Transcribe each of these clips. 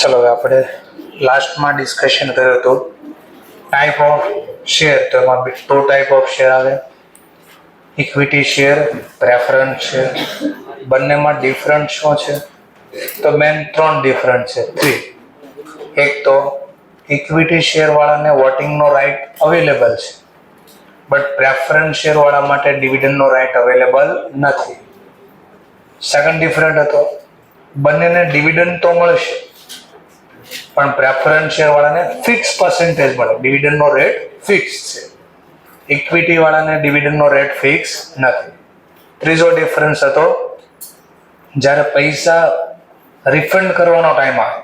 ચલો હવે આપણે લાસ્ટમાં ડિસ્કશન કર્યું હતું ટાઈપ ઓફ શેર. તો એમાં ટુ ટાઈપ ઓફ શેર આવે, ઇક્વિટી શેર, પ્રેફરન્સ શેર. બંનેમાં ડિફરન્ટ શું છે? તો મેન 3 ડિફરન્ટ છે, 3. એક તો ઇક્વિટી શેર વાળાને વોટિંગનો રાઈટ અવેલેબલ છે, બટ પ્રેફરન્સ શેર વાળા માટે ડિવિડન્ડનો રાઈટ અવેલેબલ નથી. સેકન્ડ ડિફરન્ટ હતો, બંનેને ડિવિડન્ડ તો મળશે પણ પ્રેફરન્સ શેર વાળાને ફિક્સ પર્સન્ટેજ મળે, ડિવિડન્ડનો રેટ ફિક્સ છે. ઇક્વિટી વાળાને ડિવિડન્ડનો રેટ ફિક્સ નથી. ત્રીજો ડિફરન્સ હતો, જ્યારે પૈસા રિફંડ કરવાનો ટાઈમ આવે,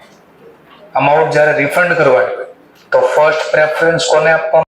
અમાઉન્ટ જ્યારે રિફંડ કરવાની હોય તો ફર્સ્ટ પ્રેફરન્સ કોને આપવામાં?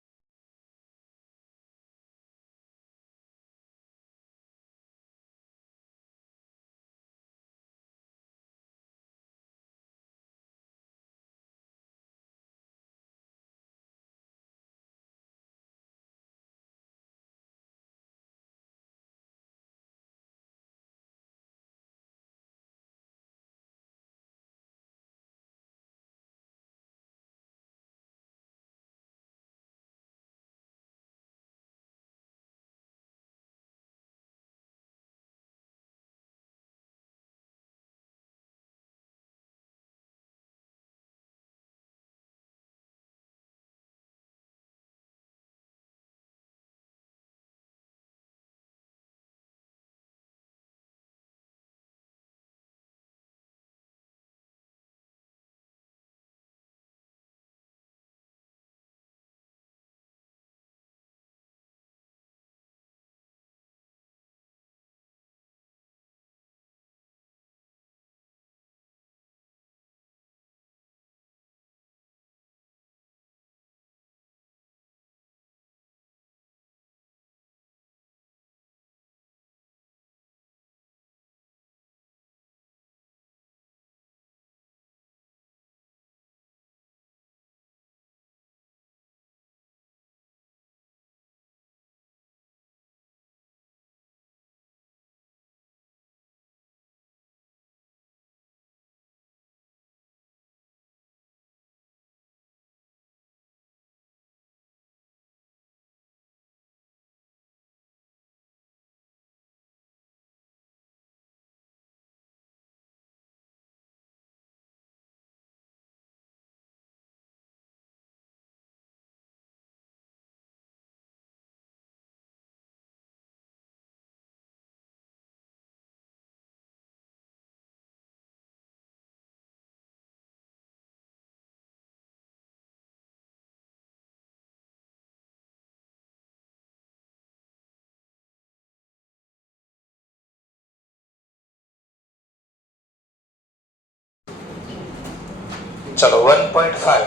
ચલો 1.5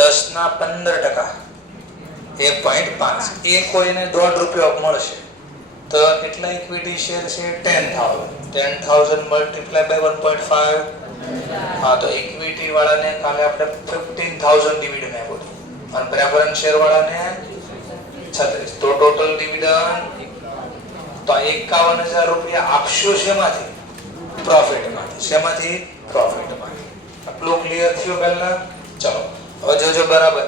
10/15 1.5 એ કોઈને ₹1.5 મળશે તો કેટલા ઇક્વિટી શેર છે? 10,000 મલ્ટીપ્લાય બાય 1.5. હા, તો ઇક્વિટી વાળાને કાલે આપણે 15,000 ડિવિડન્ડ આપ્યું હતું અને પ્રેફરન્સ શેર વાળાને 36. તો ટોટલ ડિવિડન્ડ તો ₹51,000 આપશો શેમાંથી? પ્રોફિટમાંથી. શેમાંથી? પ્રોફિટમાંથી. આટલું ક્લિયર થયું પહેલા? ચલો હવે જોજો બરાબર.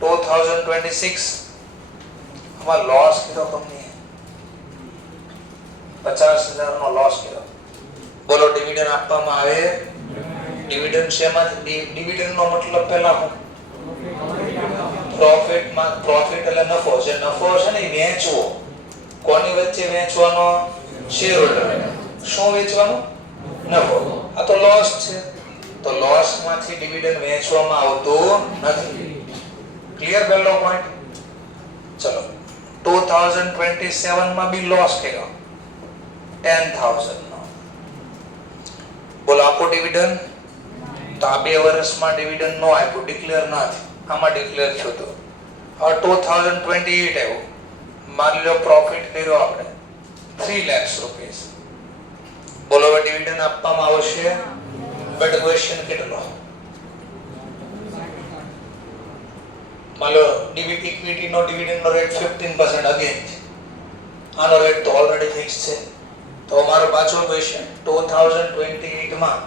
2026 આમાં લોસ કીધો કંપનીએ, 50,000 નો લોસ કીધો. બોલો ડિવિડન્ડ આપવામાં આવે, ડિવિડન્ડ શેમાંથી? ડિવિડન્ડ નો મતલબ પહેલા હું પ્રોફિટમાં, પ્રોફિટ એટલે નફો. જે નફો છે ને એ વેચવો. કોની વચ્ચે વેચવાનો? Share holder. શું વેચવાનું? નફો. આ તો લોસ છે, તો લોસ માંથી ડિવિડન્ડ વેચવામાં આવતું નથી. ક્લિયર પહેલો પોઈન્ટ? ચલો 2027 માં બી લોસ કર્યો 10,000 નો. બોલો આપો ડિવિડન્ડ. તો આ 2 વર્ષમાં ડિવિડન્ડ નો આપ્યું, ડિક્લેર નથી. આમાં ડિક્લેર થયો તો હવે 2028 આવ્યો. માની લો પ્રોફિટ કર્યો આપણે ₹3 લાખ. બોલો હવે ડિવિડન્ડ આપવામાં આવશે, બટ ક્વેશ્ચન કેટલો? માલો ઇક્વિટી નો ડિવિડન્ડ નો રેટ 15% અગેન છે. આનો રેટ તો ઓલરેડી ફિક્સ છે. તો મારો પાછો ક્વેશ્ચન 2028 માં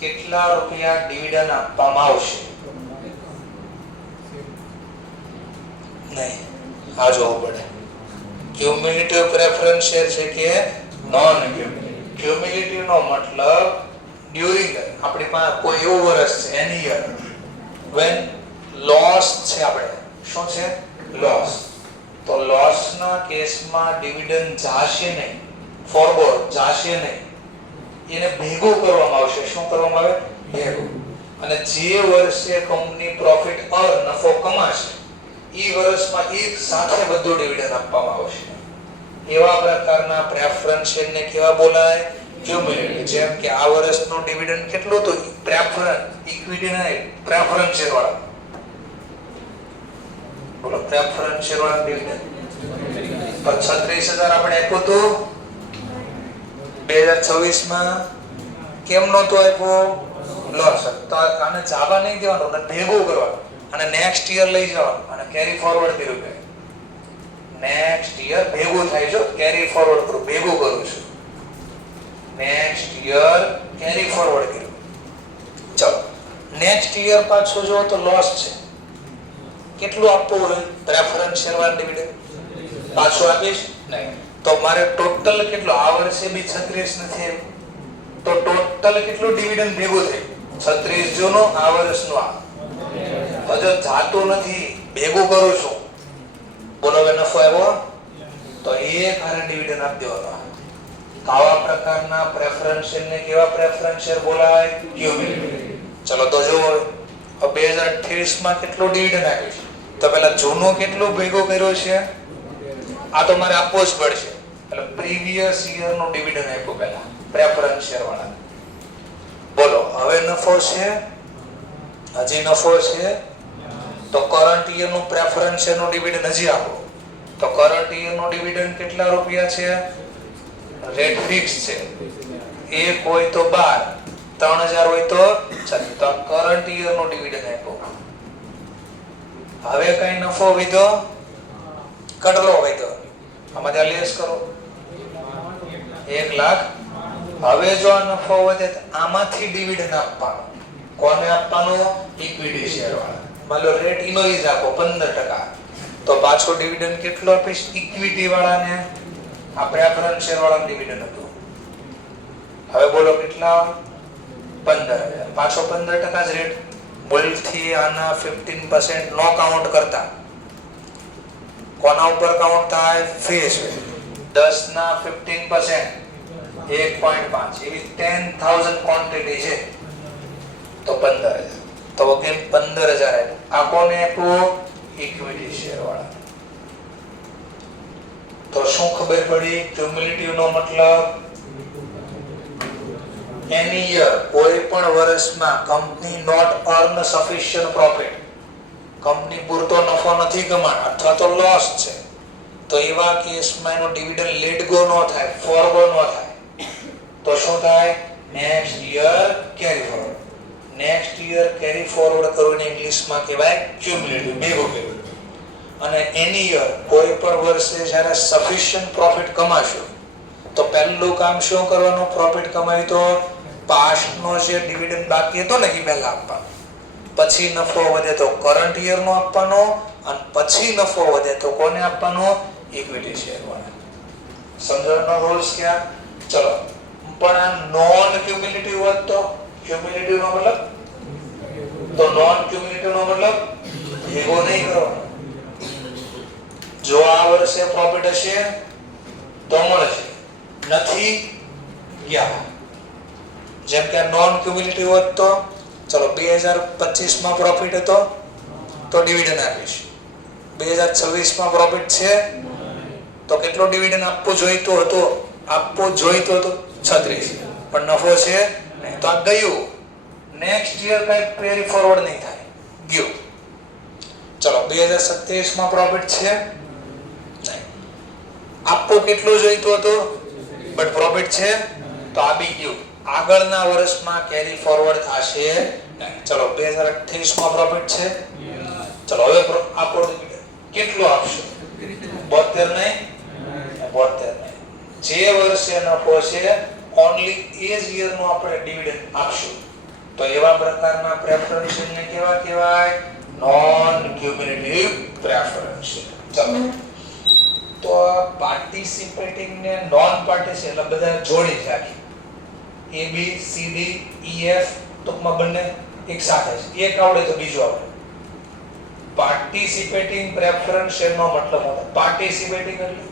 કેટલા રૂપિયા ડિવિડન્ડ આપવામાં આવશે? નહીં, આ જોવું પડે. ક્યુમ્યુલેટિવ પ્રેફરન્સ શેર છે કે નોન ક્યુમ્યુલેટિવ? ક્યુમ્યુલેટિવ નો મતલબ ડ્યુરિંગ આપણી પાસે કોઈ એવું વર્ષ છે એની યર when લોસ છે, આપણે શું છે લોસ, તો લોસ ના કેસમાં ડિવિડન્ડ જાશે નહીં, ફોરગોન જાશે નહીં, એને ભેગું કરવામાં આવશે. શું કરવામાં આવે? ભેગું. અને જે વર્ષે કંપની પ્રોફિટ નફો કમાશે એ વર્ષમાં એક સાથે બધું ડિવિડન્ડ આપવામાં આવશે. એવા પ્રકારના પ્રેફરન્સ શેરને કેવા બોલાય? ક્યુમ્યુલેટિવ. જેમ કે આ વર્ષનો ડિવિડન્ડ કેટલો હતો? પ્રેફરન્સ ઇક્વિટી ના પ્રેફરન્સ શેર વાળા બોલો, પ્રેફરન્સ શેર વાળા ડિવિડન્ડ 36,000 આપણે આપ્યો તો 2026 માં. કેમ નહોતો આપ્યો? લોસ. તો આને જાવા નહીં દેવાનો, અને ભેગું કરવાનું અને નેક્સ્ટ યર લઈ જવાનું અને કેરી ફોરવર્ડ કર્યું કે નેક્સ્ટ યર ભેગું થાય છે, કેરી ફોરવર્ડ કરું, ભેગું કરું છું, નેક્સ્ટ યર કેરી ફોરવર્ડ કર્યું. ચલો નેક્સ્ટ યર પાછું જો તો લોસ છે, કેટલું આપવું હોય? પ્રેફરન્સ શેર વાળા ડિવિડન્ડ પાછું આપીશ નહીં. તો મારે ટોટલ કેટલો? આ વર્ષે બી 36 નથી, તો ટોટલ કેટલું ડિવિડન્ડ ભેગું થયું? 36 જોનો આ વર્ષનો આ હજુ જાતું નથી, ભેગું કરું છું. બોલો હવે નફો આવ્યો તો એક હારે ડિવિડન્ડ આપી દેવાનો. આવા પ્રકારના પ્રેફરન્સ શેરને કેવા પ્રેફરન્સ શેર બોલાય? ક્યુમ્યુલેટિવ. ચલો તો જો 2028 માં કેટલું ડિવિડન્ડ આપ્યું છે? તો પેલા જૂનો કેટલું ભેગું કર્યો છે? આ તો મારે આપવો જ પડશે. એટલે પ્રીવિયસ યર નો ડિવિડન્ડ આપ્યો પહેલા પ્રેફરન્સ શેર વાળા. બોલો હવે નફો છે? હજી નફો છે? તો કરંટ યર નું પ્રેફરન્સ શેર નો ડિવિડન્ડ હજી આપો. તો કરંટ યર નો ડિવિડન્ડ કેટલા રૂપિયા છે? રેટ ફિક્સ છે, 1 હોય તો 12, 3000 હોય તો 36. તો કરંટ યર નો ડિવિડન્ડ આપ્યો. હવે કઈ નફો વધ્યો? કેટલો વધ્યો? આમાં લેસ કરો 1 લાખ. હવે જો આ નફો વધે તો આમાંથી ડિવિડન્ડ આપવાનો. કોને આપવાનો? ઇક્વિટી શેર વાળા. માનો રેટ ઇનો જ આપો 15%, તો પાછો ડિવિડન્ડ કેટલો આપીશ? ઇક્વિટી વાળાને. આ પ્રેફરન્સ શેર વાળા ડિવિડન્ડ હતું. હવે બોલો કેટલા? 15,000. પાછો 15% જ રેટ. બોલથી આના 15% નો કાઉન્ટ કરતા. કોના ઉપર કાઉન્ટ થાય? ફેસ 10 ના 15% 1.5 એવી 10,000 ક્વોન્ટિટી છે, તો 15,000. તો કેમ 15,000 આપ્યું? આ કોને આપ્યું? ઇક્વિટી શેર વાળા. તો શું ખબર પડી? ક્યુમ્યુલેટિવ નો મતલબ એની યર કોઈ પણ વર્ષમાં company not earn sufficient profit, company પૂરતો નફો નથી કમાણ અથવા તો લોસ છે, તો એવા કેસમાં એનો ડિવિડન્ડ લેટ ગો ન થાય, ફોરગો ન થાય. તો શું થાય? Next year carry forward. Next year carry forward કરવું ઇંગ્લિશમાં કહેવાય ક્યુમ્યુલેટિવ, ભેગું કર્યું. અને એની યર કોઈ પણ વર્ષે જ્યારે સફિશિયન્ટ પ્રોફિટ કમાશો તો પહેલું કામ શું કરવાનું? પ્રોફિટ કમાવી તો પાસ્ટનો જે ડિવિડન્ડ બાકી હતો ને એ પહેલા આપવાનો. પછી નફો વધે તો કરંટ યર નો આપવાનો, અને પછી નફો વધે તો કોને આપવાનો? ઇક્વિટી શેર વાળા. સમજણનો રૂલ્સ ક્યાં? ચલો પણ આ નોન ક્યુમ્યુલેટિવ હોત તો? ક્યુમ્યુલેટિવ નો મતલબ તો નોન ક્યુમ્યુલેટિવ નો મતલબ ભેગો નહીં કરવાનો. જો આ વર્ષે પ્રોફિટ હશે તો મળશે, નથી ગયા. જેમ કે નોન ક્યુમ્યુલેટિવ હોત તો ચલો 2025 માં પ્રોફિટ હતો તો ડિવિડન્ડ આપીશ. 2026 માં પ્રોફિટ છે તો કેટલો ડિવિડન્ડ આપવો જોઈતો હતો? 36, પણ નફો છે નહીં, તો આ ગયું. નેક્સ્ટ યર કઈ કેરી ફોરવર્ડ નહીં થાય, ગયું. ચલો 2027 માં પ્રોફિટ છે નહીં, આપવો કેટલો જોઈતો હતો બટ પ્રોફિટ છે તો આ બી ગયું. આગળના વર્ષમાં કેરી ફોરવર્ડ થશે નહીં. ચલો 2028 માં પ્રોફિટ છે, ચલો હવે આપો કેટલો આપશો? 72 નહીં, 72 નહીં. જે વર્ષે વર્ષે નફો છે ઓન્લી એ જ યરનો આપણે ડિવિડન્ડ આપશું. તો એવા પ્રકારના પ્રેફરન્સ શેરને કેવા કહેવાય? Non cumulative preference share. ચલો, તો પાર્ટિસિપેટિંગ ને નોન પાર્ટિસિપેટિંગ એટલે બધા જોડી જ રાખી. A B C D E F ટૂંકમાં બંને એક સાથે છે. એક આવડે તો બીજો આવડે. પાર્ટિસિપેટિંગ પ્રેફરન્સ શેરનો મતલબ હતો પાર્ટિસિપેટિંગ એટલે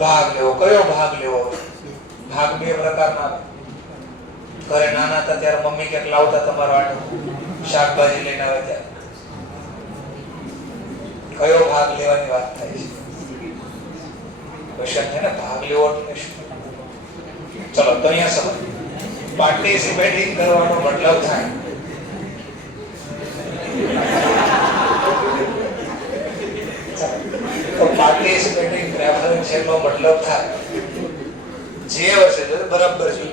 ભાગ લેવો. કયો ભાગ લેવો? ભાગ બે પ્રકારના આવે. ઘરે નાના હતા ત્યારે મમ્મી ક્યાંક લાવતા તમારા માટે શાકભાજી લઈને આવે ત્યારે કયો ભાગ લેવાની વાત થાય છે? ક્વેશ્ચન છે ને, ભાગ લેવો એટલે શું? ચલો, તો અહીંયા સમજ. પાર્ટિસિપેટિંગ કરવાનો મતલબ થાય તો પાર્ટિસિપેટિંગ પ્રેફરન્સ નો મતલબ થાય જે વર્ષે જો બરાબર છે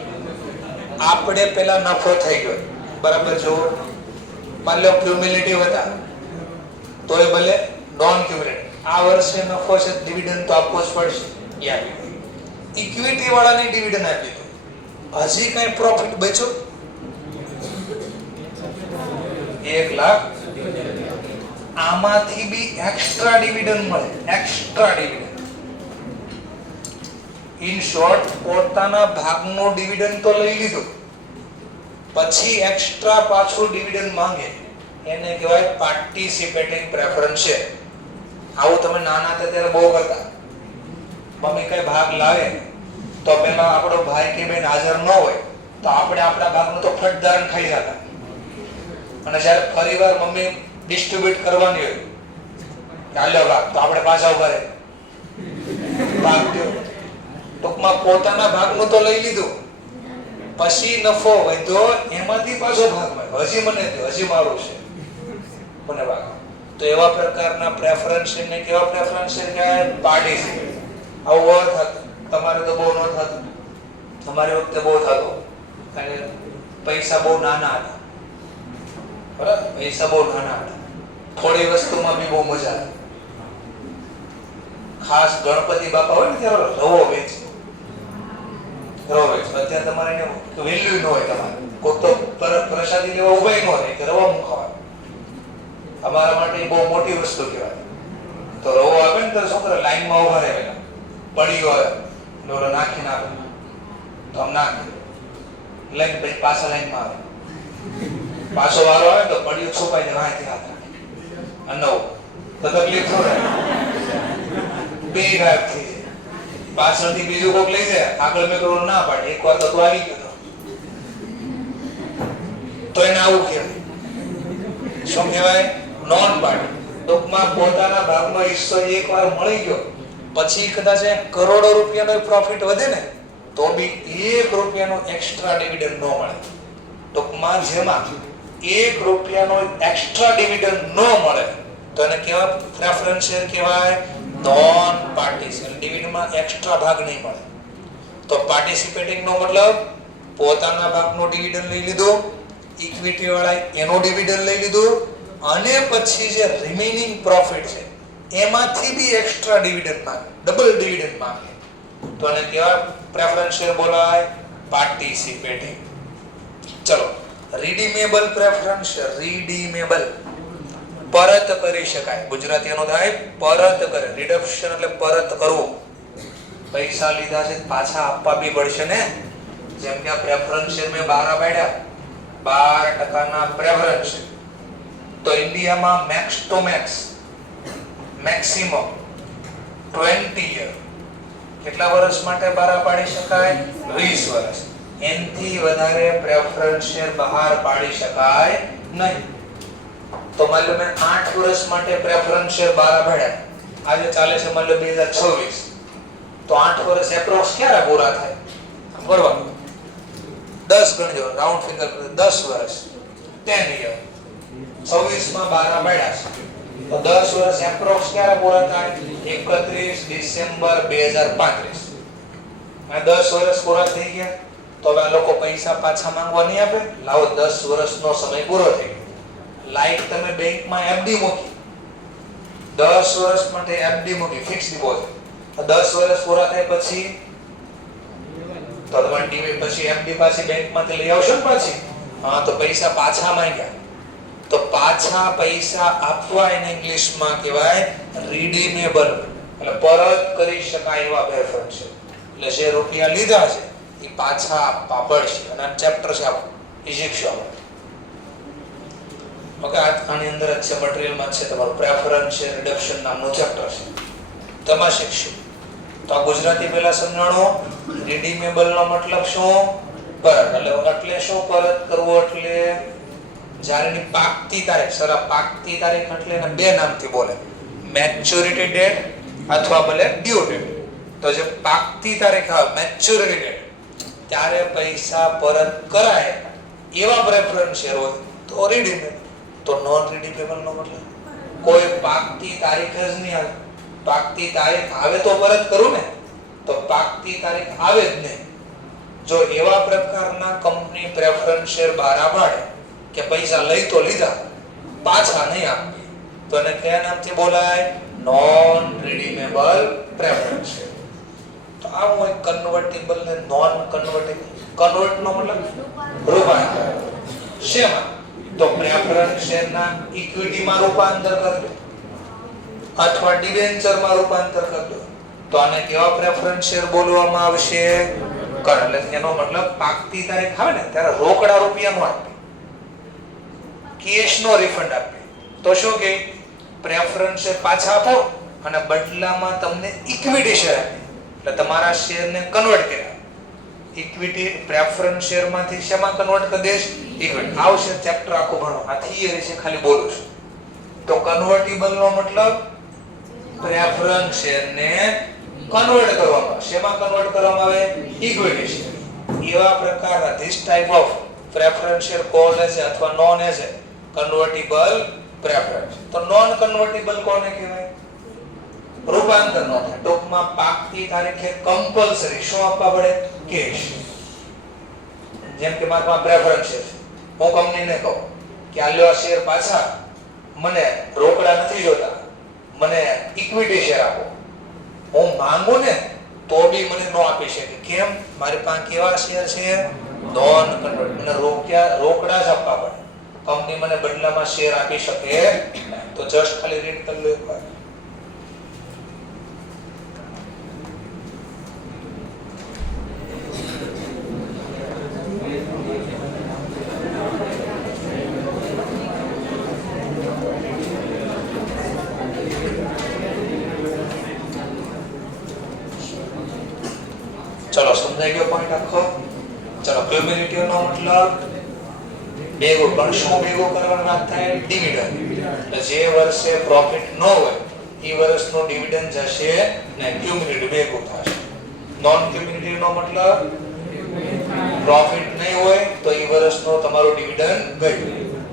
આપણે પેલા નફો થઈ ગયો બરાબર. જો માની લો ક્યુમ્યુલેટિવ હતા તો એ ભલે નોન ક્યુમ્યુલેટિવ, આ વર્ષે નફો છે ડિવિડન્ડ તો આપવો જ પડશે. યાદ ઇક્વિટી વાળાને ડિવિડન્ડ આપી દો, હજી કઈ પ્રોફિટ બચ્યો 1 લાખ, આમાંથી બી એક્સ્ટ્રા ડિવિડન્ડ મળે. એક્સ્ટ્રા ડિવિડન્ડ ઇન શોર્ટ પોતાના ભાગનો ડિવિડન્ડ તો લઈ લીધો, પછી એક્સ્ટ્રા પાછું ડિવિડન્ડ માંગે એને કહેવાય પાર્ટિસિપેટિંગ પ્રેફરન્સ શેર. આવું તમે નાના હતા ત્યારે બહુ કરતા. મમ્મી કઈ ભાગ લાવે તો પેલા આપણો ભાઈ કે બેન હાજર ન હોય તો આપણે આપણા ભાગનું તો ફટદાર ખાઈ જતા, અને જ્યારે ફરીવાર મમ્મી ડિસ્ટ્રીબ્યુટ કરવાની હોય ચાલ્યો ભાગ તો આપણે પાછા ઉભા રહે ભાગ દો. ટૂંકમાં પોતાના ભાગનું તો લઈ લીધું, પછી નફો વધ્યો એમાંથી પાછો ભાગ મળ્યો, હજી મને દો, હજી મારું છે મને ભાગ. તો એવા પ્રકારના પ્રેફરન્સ ને કેવા પ્રેફરન્સ છે? પાર્ટિસિપેટ. આવું થતું તમારે તો બહુ ન થતું, તમારી વખતે બહુ થતું કારણ પૈસા બહુ નાના હતા. બરાબર, પૈસા બહુ નાના હતા, થોડી વસ્તુમાં બી બહુ મજા આવે. ખાસ ગણપતિ બાપા હોય ને ત્યારે રવો વેચ. અત્યારે તમારે વેલ્યુ ન હોય, તમારે કોઈ તો પ્રસાદી લેવા ઉભા ન રહે કે રવા મુખાવા. અમારા માટે બહુ મોટી વસ્તુ કહેવાય. તો રવો આવે ને તો છોકરા લાઈનમાં ઉભા રહે, પડી હોય ડોરો નાખી નાખે તો આમ નાખે લઈને પછી પાછા લાઈનમાં આવે, પાછો વારો આવે તો પડ્યું છુપાઈ દે વાંચી હાથ રાખે અને નવું તો તકલીફ ન રહે, બે ગાયબ થઈ જાય. પાછળથી બીજું કોક લઈ જાય, આગળ મેં કરવું ના પાડે, એકવાર તો તું આવી ગયો તો એને આવું કહેવાય. શું કહેવાય? Non party. ટૂંકમાં પોતાના ભાગનો હિસ્સો એકવાર મળી ગયો પછી કદાચ કરોડો રૂપિયાનો પ્રોફિટ વધે ને તો બી 1 રૂપિયાનો એક્સ્ટ્રા ડિવિડન્ડ ન મળે. ટૂંકમાં જેમાં 1 રૂપિયાનો એક્સ્ટ્રા ડિવિડન્ડ ન મળે તો એને કેવા પ્રેફરન્સ શેર કહેવાય? Non participate. ડિવિડન્ડમાં એક્સ્ટ્રા ભાગ નહીં મળે. તો પાર્ટિસિપેટિંગ નો મતલબ પોતાના ભાગનો ડિવિડન્ડ લઈ લીધો, ઇક્વિટી વાળા એનો ડિવિડન્ડ લઈ લીધો, અને પછી જે રિમેનિંગ પ્રોફિટ છે એમાંથી બી એક્સ્ટ્રા ડિવિડન્ડ માંગે, ડબલ ડિવિડન્ડ માંગે તો એને કેવા પ્રેફરન્સ શેર બોલાય? પાર્ટિસિપેટિંગ. ચલો, રીડીમેબલ પ્રેફરન્સ શેર. રીડીમેબલ પરત કરી શકાય, ગુજરાતી એનો થાય પરત કરે. રિડક્શન એટલે પરત કરવું. પૈસા લીધા છે પાછા આપવા બી પડશે ને. જેમ કે આ પ્રેફરન્સ શેર મેં 12 પાડ્યા, 12% પ્રેફરન્સ શેર. તો ઇન્ડિયામાં max to max maximum 20 year કેટલા વર્ષ માટે બહાર પાડી શકાય? 20 વર્ષ. એનથી વધારે પ્રેફરન્સ શેર બહાર પાડી શકાય નહીં. તો માની લો મેં 8 વર્ષ માટે પ્રેફરન્સ શેર બહાર પાડ્યા, આજે ચાલે છે માની લો 2026, તો 8 વર્ષ એપ્રોક્સ ક્યારે પૂરા થાય? બરોબર, 10 ગણજો, રાઉન્ડ ફિગર 10 વર્ષ, 10 યર. 26 માં 12 પાડ્યા છે તો 10 વર્ષ એપ્રોક્સ ક્યારે પૂરા થાય? 31 ડિસેમ્બર 2035. આ 10 વર્ષ પૂરા થઈ ગયા તો હવે આ લોકો પૈસા પાછા માંગવા નહીં આપે. લાવો 10 વર્ષનો સમય પૂરો થઈ ગયો. લાઈક તમે બેંકમાં એફડી મૂકી, 10 વર્ષ માટે એફડી મૂકી, ફિક્સ ડિપોઝિટ. 10 વર્ષ પૂરા થાય પછી તો તમારે ડીવી પછી એફડી પાછી બેંકમાંથી લઈ આવશો ને પાછી. હા, તો પૈસા પાછા માંગ્યા તો પાછા પૈસા આપવા એને ઇંગ્લિશમાં કહેવાય રીડીમેબલ, એટલે પરત કરી શકાય એવા પ્રેફરન્સ છે. એટલે જે રૂપિયા લીધા છે એ પાછા આપવા પડશે. અને આ ચેપ્ટર છે આપણું ઇજેક્શન. ઓકે, આની અંદર જ છે મટીરીયલમાં છે તમારું પ્રેફરન્સ છે રિડક્શન નામનું ચેપ્ટર છે, તમે શીખશો. તો આ ગુજરાતી પહેલા સમજાણો. રીડીમેબલ નો મતલબ શું? પરત. એટલે શું પરત કરવું? એટલે જ્યારે ની પાકતી તારીખ. સર આ પાકતી તારીખ એટલે એને બે નામથી બોલે, મેચ્યોરિટી ડેટ અથવા ભલે ડ્યુ ડેટ. તો જે પાકતી તારીખ આવે મેચ્યોરિટી ડેટ ત્યારે પૈસા પરત કરાય એવા પ્રેફરન્સ શેર હોય તો રીડીમેબલ. તો નોન રીડીમેબલ નો મતલબ કોઈ પાકતી તારીખ જ નહીં આવે. પાકતી તારીખ આવે તો પરત કરું ને, તો પાકતી તારીખ આવે જ નહીં. જો એવા પ્રકારના કંપની પ્રેફરન્સ શેર બહાર પાડે કે પૈસા લઈ તો લીધા પાછા નહીં આપે, તો એને કયા નામથી બોલાય? Non redeemable preference share. તો આ હું એક કન્વર્ટિબલ ને નોન કન્વર્ટિબલ. કન્વર્ટ નો મતલબ રૂપાંતર. શેમાં? તો પ્રેફરન્સ શેરના ઇક્વિટીમાં રૂપાંતર કરજો અથવા ડિબેન્ચરમાં રૂપાંતર કરજો. તો આને કેવા પ્રેફરન્સ શેર બોલવામાં આવશે? એટલે એનો મતલબ પાકતી તારીખ આવે ને ત્યારે રોકડા રૂપિયાનો આપે, કેશનો રિફંડ આપે. તો શું કે પ્રેફરન્સ શેર પાછા આપો અને બદલામાં તમને ઇક્વિટી શેર આપે. એટલે તમારા શેરને કન્વર્ટ કર્યા. ઇક્વિટી પ્રેફરન્સ શેરમાંથી શેમાં કન્વર્ટ કરી દેશ? ઇક્વિટી. આવશે ચેપ્ટર આખું ભણો. આ થિયરી છે, ખાલી બોલું છું. તો કન્વર્ટિબલ નો મતલબ પ્રેફરન્સ શેરને કન્વર્ટ કરવામાં. શેમાં કન્વર્ટ કરવામાં આવે? Equity share. એવા પ્રકારના this type of preference share cold as અથવા નોન એઝ કન્વર્ટિબલ પ્રેફરન્સ. તો નોન કન્વર્ટિબલ કોને કહેવાય? રૂપાંતર નો થાય. ટૂંકમાં પાકતી તારીખે કમ્પલસરી શું આપવા પડે? કેશ. જેમ કે મારા પાસે પ્રેફરન્સ શેર છે, હું કંપનીને કહું કે આ લ્યો શેર પાછા, મને રોકડા નથી જોતા, મને ઇક્વિટી શેર આપો. હું માંગુ ને તો બી મને નો આપી શકે. કેમ? મારી પાસે કેવા શેર છે? Non convert. મને રોકડા જ આપવા પડે. કંપની મને બદલામાં શેર આપી શકે નહીં. તો જસ્ટ ખાલી રીડ કરી લો એકવાર. ચલો સમજાઈ ગયો પોઈન્ટ આખો? ચલો ક્યુમ્યુલેટિવ નો મતલબ ભેગો. પણ શું ભેગો કરવાની વાત થાય? ડિવિડન્ડ. એટલે જે વર્ષે પ્રોફિટ ન હોય એ વર્ષનો ડિવિડન્ડ જશે ને ક્યુમ્યુલેટિવ ભેગું થશે. નોન ક્યુમ્યુલેટિવ નો મતલબ પ્રોફિટ નહીં હોય તો એ વર્ષનો તમારો ડિવિડન્ડ ગયું.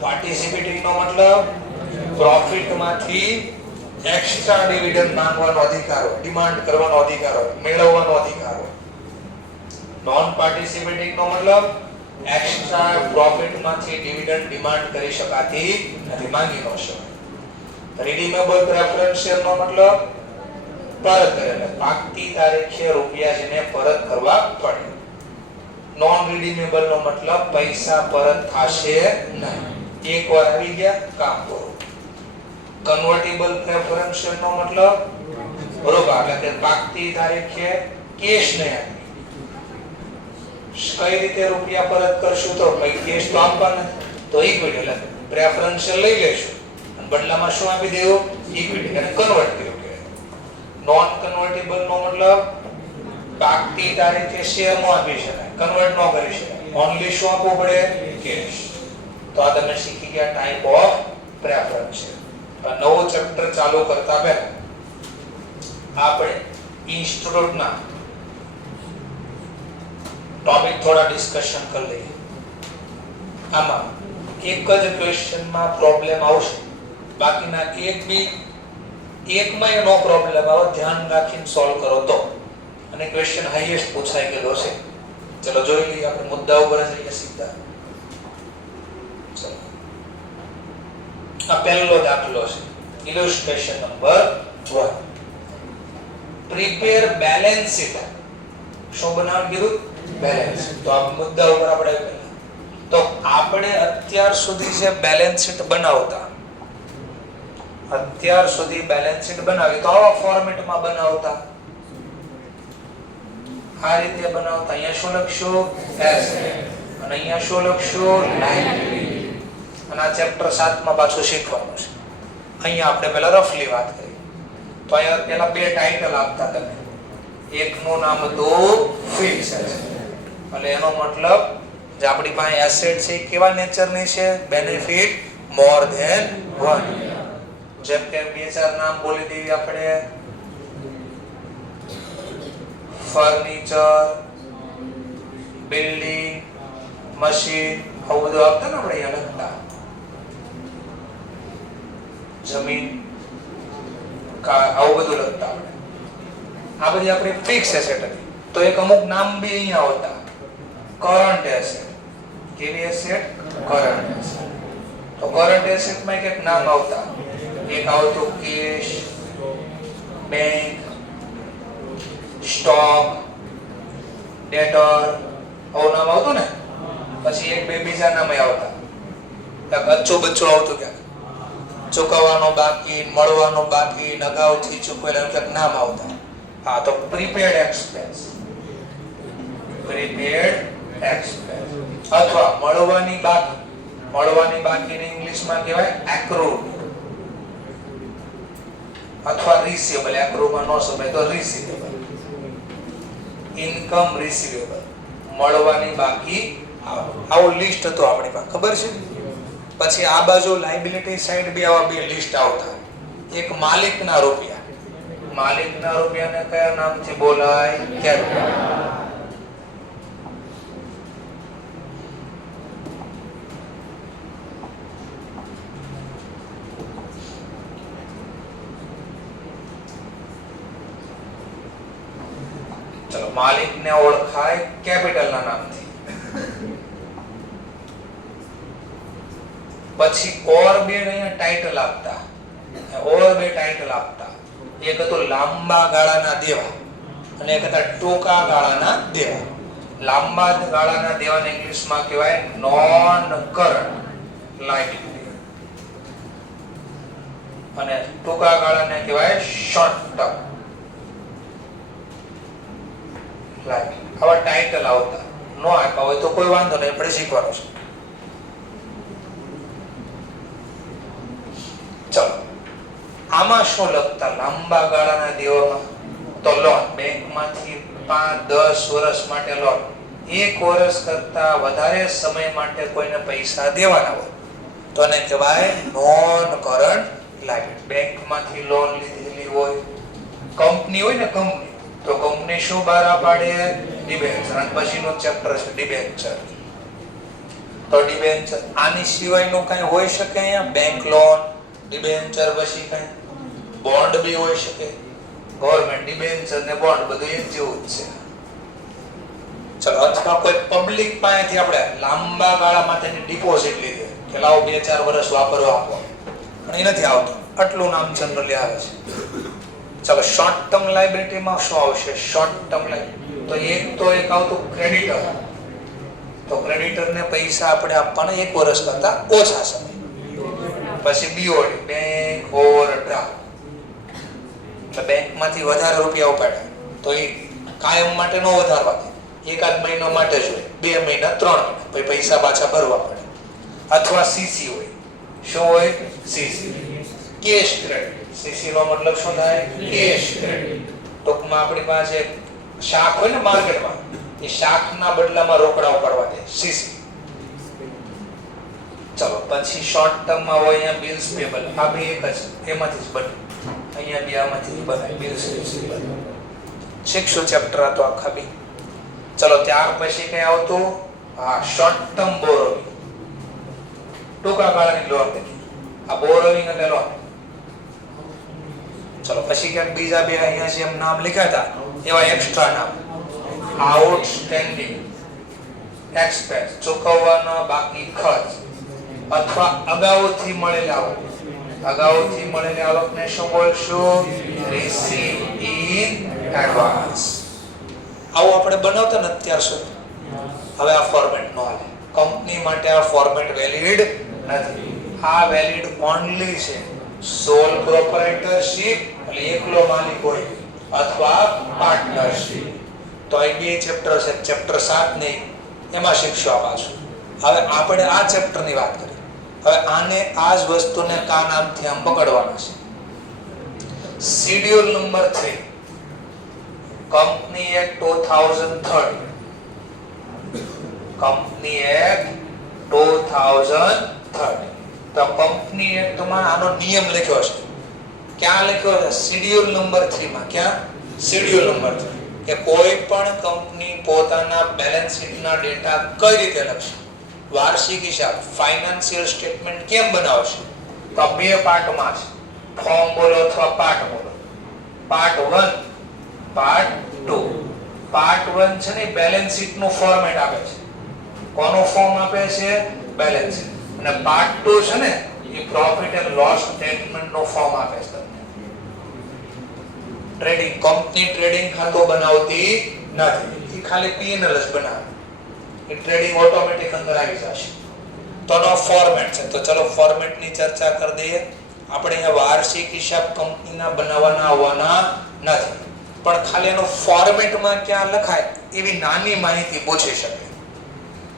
પાર્ટિસિપેટિંગ નો મતલબ પ્રોફિટ માંથી એક્સ્ટ્રા ડિવિડન્ડ માંગવાનો અધિકાર હોય, ડિમાન્ડ કરવાનો અધિકાર હોય, મેળવવાનો અધિકાર હોય. નોન પાર્ટિસિપેટિંગ નો મતલબ એક્સ્ટ્રા પ્રોફિટ માંથી ડિવિડન્ડ ડિમાન્ડ કરી શકાતી નથી, માંગી ન શકાય. રીડીમેબલ પ્રેફરન્સ શેર નો મતલબ પરત કરેલા પાકતી તારીખે રૂપિયા જેને પરત કરવા પડે. નોન રીડીમેબલ નો મતલબ પૈસા પરત થશે નહીં, એકવાર આવી ગયા કામ પૂરું. કન્વર્ટિબલ પ્રેફરન્સ શેર નો મતલબ બરોબર એટલે કે પાકતી તારીખે કેશ નહીં આપે. કઈ રીતે રૂપિયા પરત કરશું? તો કેશ તો આપવાના, તો ઇક્વિટી એટલે પ્રેફરન્સ શેર લઈ લેશું અને બદલામાં શું આપી દેવું? ઇક્વિટી. અને કન્વર્ટ કર્યું કે નોન કન્વર્ટેબલ નો મતલબ પાકતી તારીખે શેર નો આપી શકાય, કન્વર્ટ નો કરી શકાય, ઓન્લી શું આપવું પડે? કેશ. તો આ તમે શીખી ગયા ટાઈપ ઓફ પ્રેફરન્સ શેર. નવો ચેપ્ટર ચાલુ કરતા પહેલા આપણે ઇન્સ્ટિટ્યૂટના ટોપિક થોડા ડિસ્કશન કરી લઈએ. આમાં એક જ ક્વેશ્ચનમાં પ્રોબ્લેમ આવશે, બાકીના એકમાં નો પ્રોબ્લેમ આવે. ધ્યાન રાખીને સોલ્વ કરો તો. અને ક્વેશ્ચન હાઈએસ્ટ પૂછાઈ ગયેલો છે. ચલો જોઈ લઈએ. આપણે મુદ્દા ઉપર જઈએ સીધા. ચલો આ પહેલો દાખલો છે. ઇલુસ્ટ્રેશન નંબર 1. પ્રિપેર બેલેન્સ શીટ શું બનાવવાનું કીધું? બેલેન્સ. તો આ મુદ્દા ઉપર આપણે તો આપણે અત્યાર સુધી જે બેલેન્સ શીટ બનાવતા બનાવી તો આવા ફોર્મેટમાં બનાવતા, આ રીતે બનાવતા. અહીંયા શું લખશું? એસેટ. અને અહીંયા શું લખશું? લાયબિલિટી. અને આ ચેપ્ટર 7 માં પાછું શીખવાનું છે. અહીંયા આપણે પહેલા રફલી વાત કરી. તો અહીંયા પહેલા બે ટાઇટલ આપતા તમે. એકનું નામ હતું ફિક્સ એસેટ. એટલે એનો મતલબ જે આપણી પાસે એસેટ છે એ કેવા નેચરની છે? Benefit more than one. જેમ કે બે ચાર નામ બોલી દેવી આપણે. ફર્નિચર, બિલ્ડિંગ, મશીન, આવું બધું આપતા ને આપણે અહીંયા લખતા. જમીન, આવું બધું લખતા આપણે. આ બધી આપણી ફિક્સ એસેટ હતી. તો એક અમુક નામ બી અહીંયા આવતા. Current asset. કેવી એસેટ? Current asset. તો કરંટ એસેટમાં એક નામ આવતા. એક આવતું કેશ, બેંક, સ્ટોક, ડેટર, આવું નામ આવતું ને. પછી એક બે બીજા નામ આવતા. ક્યાંક અચ્છો બચ્ચો આવતું, ક્યાંક ચૂકવવાનો બાકી, મળવાનો બાકી, અગાઉથી ચૂકવેલા ક્યાંક નામ આવતા. હા, તો પ્રીપેડ એક્સપેન્સ. પ્રીપેડ એક્સપેન્સ અથવા મળવાની બાકીને ઇંગ્લિશમાં કહેવાય એક્રૂડ અથવા રિસીવેબલ. એક્રૂડમાં નો સમય તો રિસીવેબલ. ઇન્કમ રિસીવેબલ, મળવાની બાકી, આવું લિસ્ટ હતું આપણી પાસે, ખબર છે. પછી આ બાજુ લાયબિલિટી સાઈડ બી આવા બે લિસ્ટ આવતા. એક માલિકના રૂપિયા. માલિકના રૂપિયાને કયા નામથી બોલાય? કેપિટલ. ચલો, માલિકને ઓળખાય કેપિટલના નામથી. પછી ઓર બે અહીંયા ટાઇટલ આપતા. એક હતું લાંબા ગાળાના દેવા અને એક હતા ટૂંકા ગાળાના દેવા. લાંબા ગાળાના દેવાને ઇંગ્લિશમાં કહેવાય નોન કરન્ટ લાયબિલિટી અને ટૂંકા ગાળાને કહેવાય શોર્ટ ટર્મ લાયબિલિટી. આવા ટાઇટલ આવતા. નો આપ્યા હોય તો કોઈ વાંધો નહીં, આપણે શીખવાનું છે. ચલો, આમાં શું લખતા? લાંબા ગાળાના દેવામાં તો લોન, બેંકમાંથી 5-10 વર્ષ માટે લોન. 1 વર્ષ કરતા વધારે સમય માટે કોઈને પૈસા દેવાના હોય તો એને કહેવાય નોન કરન્ટ લાયબિલિટી. બેંકમાંથી લોન લીધેલી હોય, કંપની હોય ને, કંપની, તો કંપની શું બહાર પાડે? ડિબેન્ચર. અને પછીનું ચેપ્ટર છે ડિબેન્ચર. તો ડિબેન્ચર આની સિવાયનું કઈ હોઈ શકે અહીંયા? બેંક લોન, ડિબેન્ચર, પછી કઈ બોન્ડ બી હોઈ શકે. ગવર્નમેન્ટ ડિબેન્ચર ને બોન્ડ બધું એક જેવું જ છે. ચલો, અથવા કોઈ પબ્લિક પાસેથી આપણે લાંબા ગાળા માટેની ડિપોઝિટ લીધી કે લાવો 2-4 વર્ષ વાપરવા આપો, પણ એ નથી આવતું. આટલું નામ જનરલી આવે છે. ચલો, શોર્ટ ટર્મ લાયબિલિટીમાં શું આવશે? શોર્ટ ટર્મ લાયબિલિટી તો એક આવતું ક્રેડિટર. તો ક્રેડિટરને પૈસા આપણે આપવાના 1 વર્ષ કરતા ઓછા સમય. પછી બીઓડી, બેંક ઓવરડ્રાફ્ટ. એટલે બેંકમાંથી વધારે રૂપિયા ઉપાડ્યા તો એ કાયમ માટે નો વધારવા દે. 1-8 મહિના માટે જ હોય, 2 મહિના, 3 મહિના, પછી પૈસા પાછા ભરવા પડે. અથવા સીસી હોય. શું હોય? CC, cache credit. સીસી નો મતલબ શું થાય? Cache credit. ટૂંકમાં આપણી પાસે શાક હોય ને માર્કેટમાં, એ શાકના બદલામાં રોકડા ઉપાડવા દે, સીસી. ચલો, પછી શોર્ટ ટર્મમાં હોય અહીંયા બિલ્સ પેબલ. આ બે એક જ, એમાંથી જ બને. અહીંયા બી આમાંથી બનાય બિલ્સ પેબલ. શીખશું ચેપ્ટર આ તો આખા બી. ચલો, ત્યાર પછી કઈ આવતું? હા, શોર્ટ ટર્મ બોરોવિંગ. ટૂંકા ગાળાની લોન હતી. આ બોરોવિંગ એટલે લોન. ચલો, પછી ક્યાંક બીજા બે અહીંયા જેમ નામ લખ્યા હતા એવા એક્સ્ટ્રા નામ. આઉટસ્ટેન્ડિંગ એક્સપેન્સ, ચૂકવવાનો બાકી ખર્ચ. અથવા અગાઉથી મળેલા આવક. અગાઉથી મળેલી આવકને શું બોલશું? Receive in advance. આવું આપણે બનાવતા ને અત્યાર સુધી. હવે આ ફોર્મેટ નો હાલે. કંપની માટે આ ફોર્મેટ વેલિડ નથી. આ વેલિડ ઓન્લી છે સોલ પ્રોપ્રાઇટરશિપ એટલે એકલો માલિક હોય અથવા પાર્ટનરશિપ. તો આ બે ચેપ્ટર છે, ચેપ્ટર 7 નહીં એમાં શીખશું આ પાછું. હવે આપણે આ ચેપ્ટર ની વાત કરીએ. હવે આને આ જ વસ્તુને કા નામથી આમ પકડવાના છે. Schedule number 3 company act 2013. Company act 2013. તો કંપની એક્ટમાં આનો નિયમ લખ્યો છે. ક્યાં લખ્યો છે? શેડ્યુલ નંબર 3 માં. ક્યાં? શેડ્યુલ નંબર 3 કે કોઈ પણ કંપની પોતાના બેલેન્સ શીટના ડેટા કઈ રીતે લખશે, વાર્ષિક હિસાબ ફાઇનાન્શિયલ સ્ટેટમેન્ટ કેમ બનાવશે. તો બે પાર્ટમાં છે. ફોર્મ બોલો અથવા પાર્ટ બોલો. Part 1, part 2. પાર્ટ 1 છે ને બેલેન્સ શીટ નું ફોર્મેટ આપે છે. કોનું ફોર્મ આપે છે? Balance sheet. અને પાર્ટ 2 છે ને એ પ્રોફિટ એન્ડ લોસ સ્ટેટમેન્ટ નું ફોર્મ આપે છે. ટ્રેડિંગ કંપની ટ્રેડિંગ ખાતું બનાવતી નથી, એ ખાલી P&L જ બનાવે. એ ટ્રેડિંગ ઓટોમેટિક અંદર આવી જશે. તો નો ફોર્મેટ છે. તો ચલો ફોર્મેટ ની ચર્ચા કરી દઈએ. આપણે અહીંયા વાર્ષિક હિસાબ કંપનીના બનાવવાના આવવાના નથી, પણ ખાલી એનો ફોર્મેટમાં ક્યાં લખાય એવી નાની માહિતી પૂછી શકે.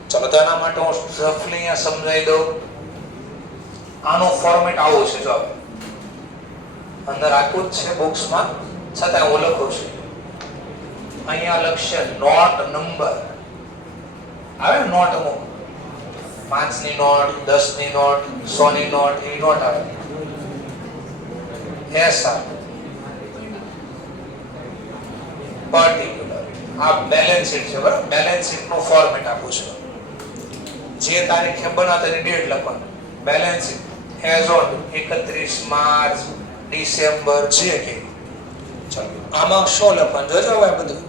ચલો તો એના માટે હું રફલી અહીંયા સમજાવી દઉં. આનો ફોર્મેટ આવો છે. જો અંદર આખું જ છે બુક્સમાં, છતાં હું લખું છું. અહીંયા લખશે નોટ નંબર આવે. નોટ અમુક 5 ની નોટ, 10 ની નોટ, 100 ની નોટ, એવી નોટ આવે. SR particular. આ બેલેન્સ શીટ છે બરાબર. બેલેન્સ શીટ નું ફોર્મેટ આપું છું. જે તારીખે બનાવતા એની ડેટ લખવાની. Balance sheet as on 31 March, December જે કે. ચલો આમાં શું લખવાનું જોજો. હવે બધું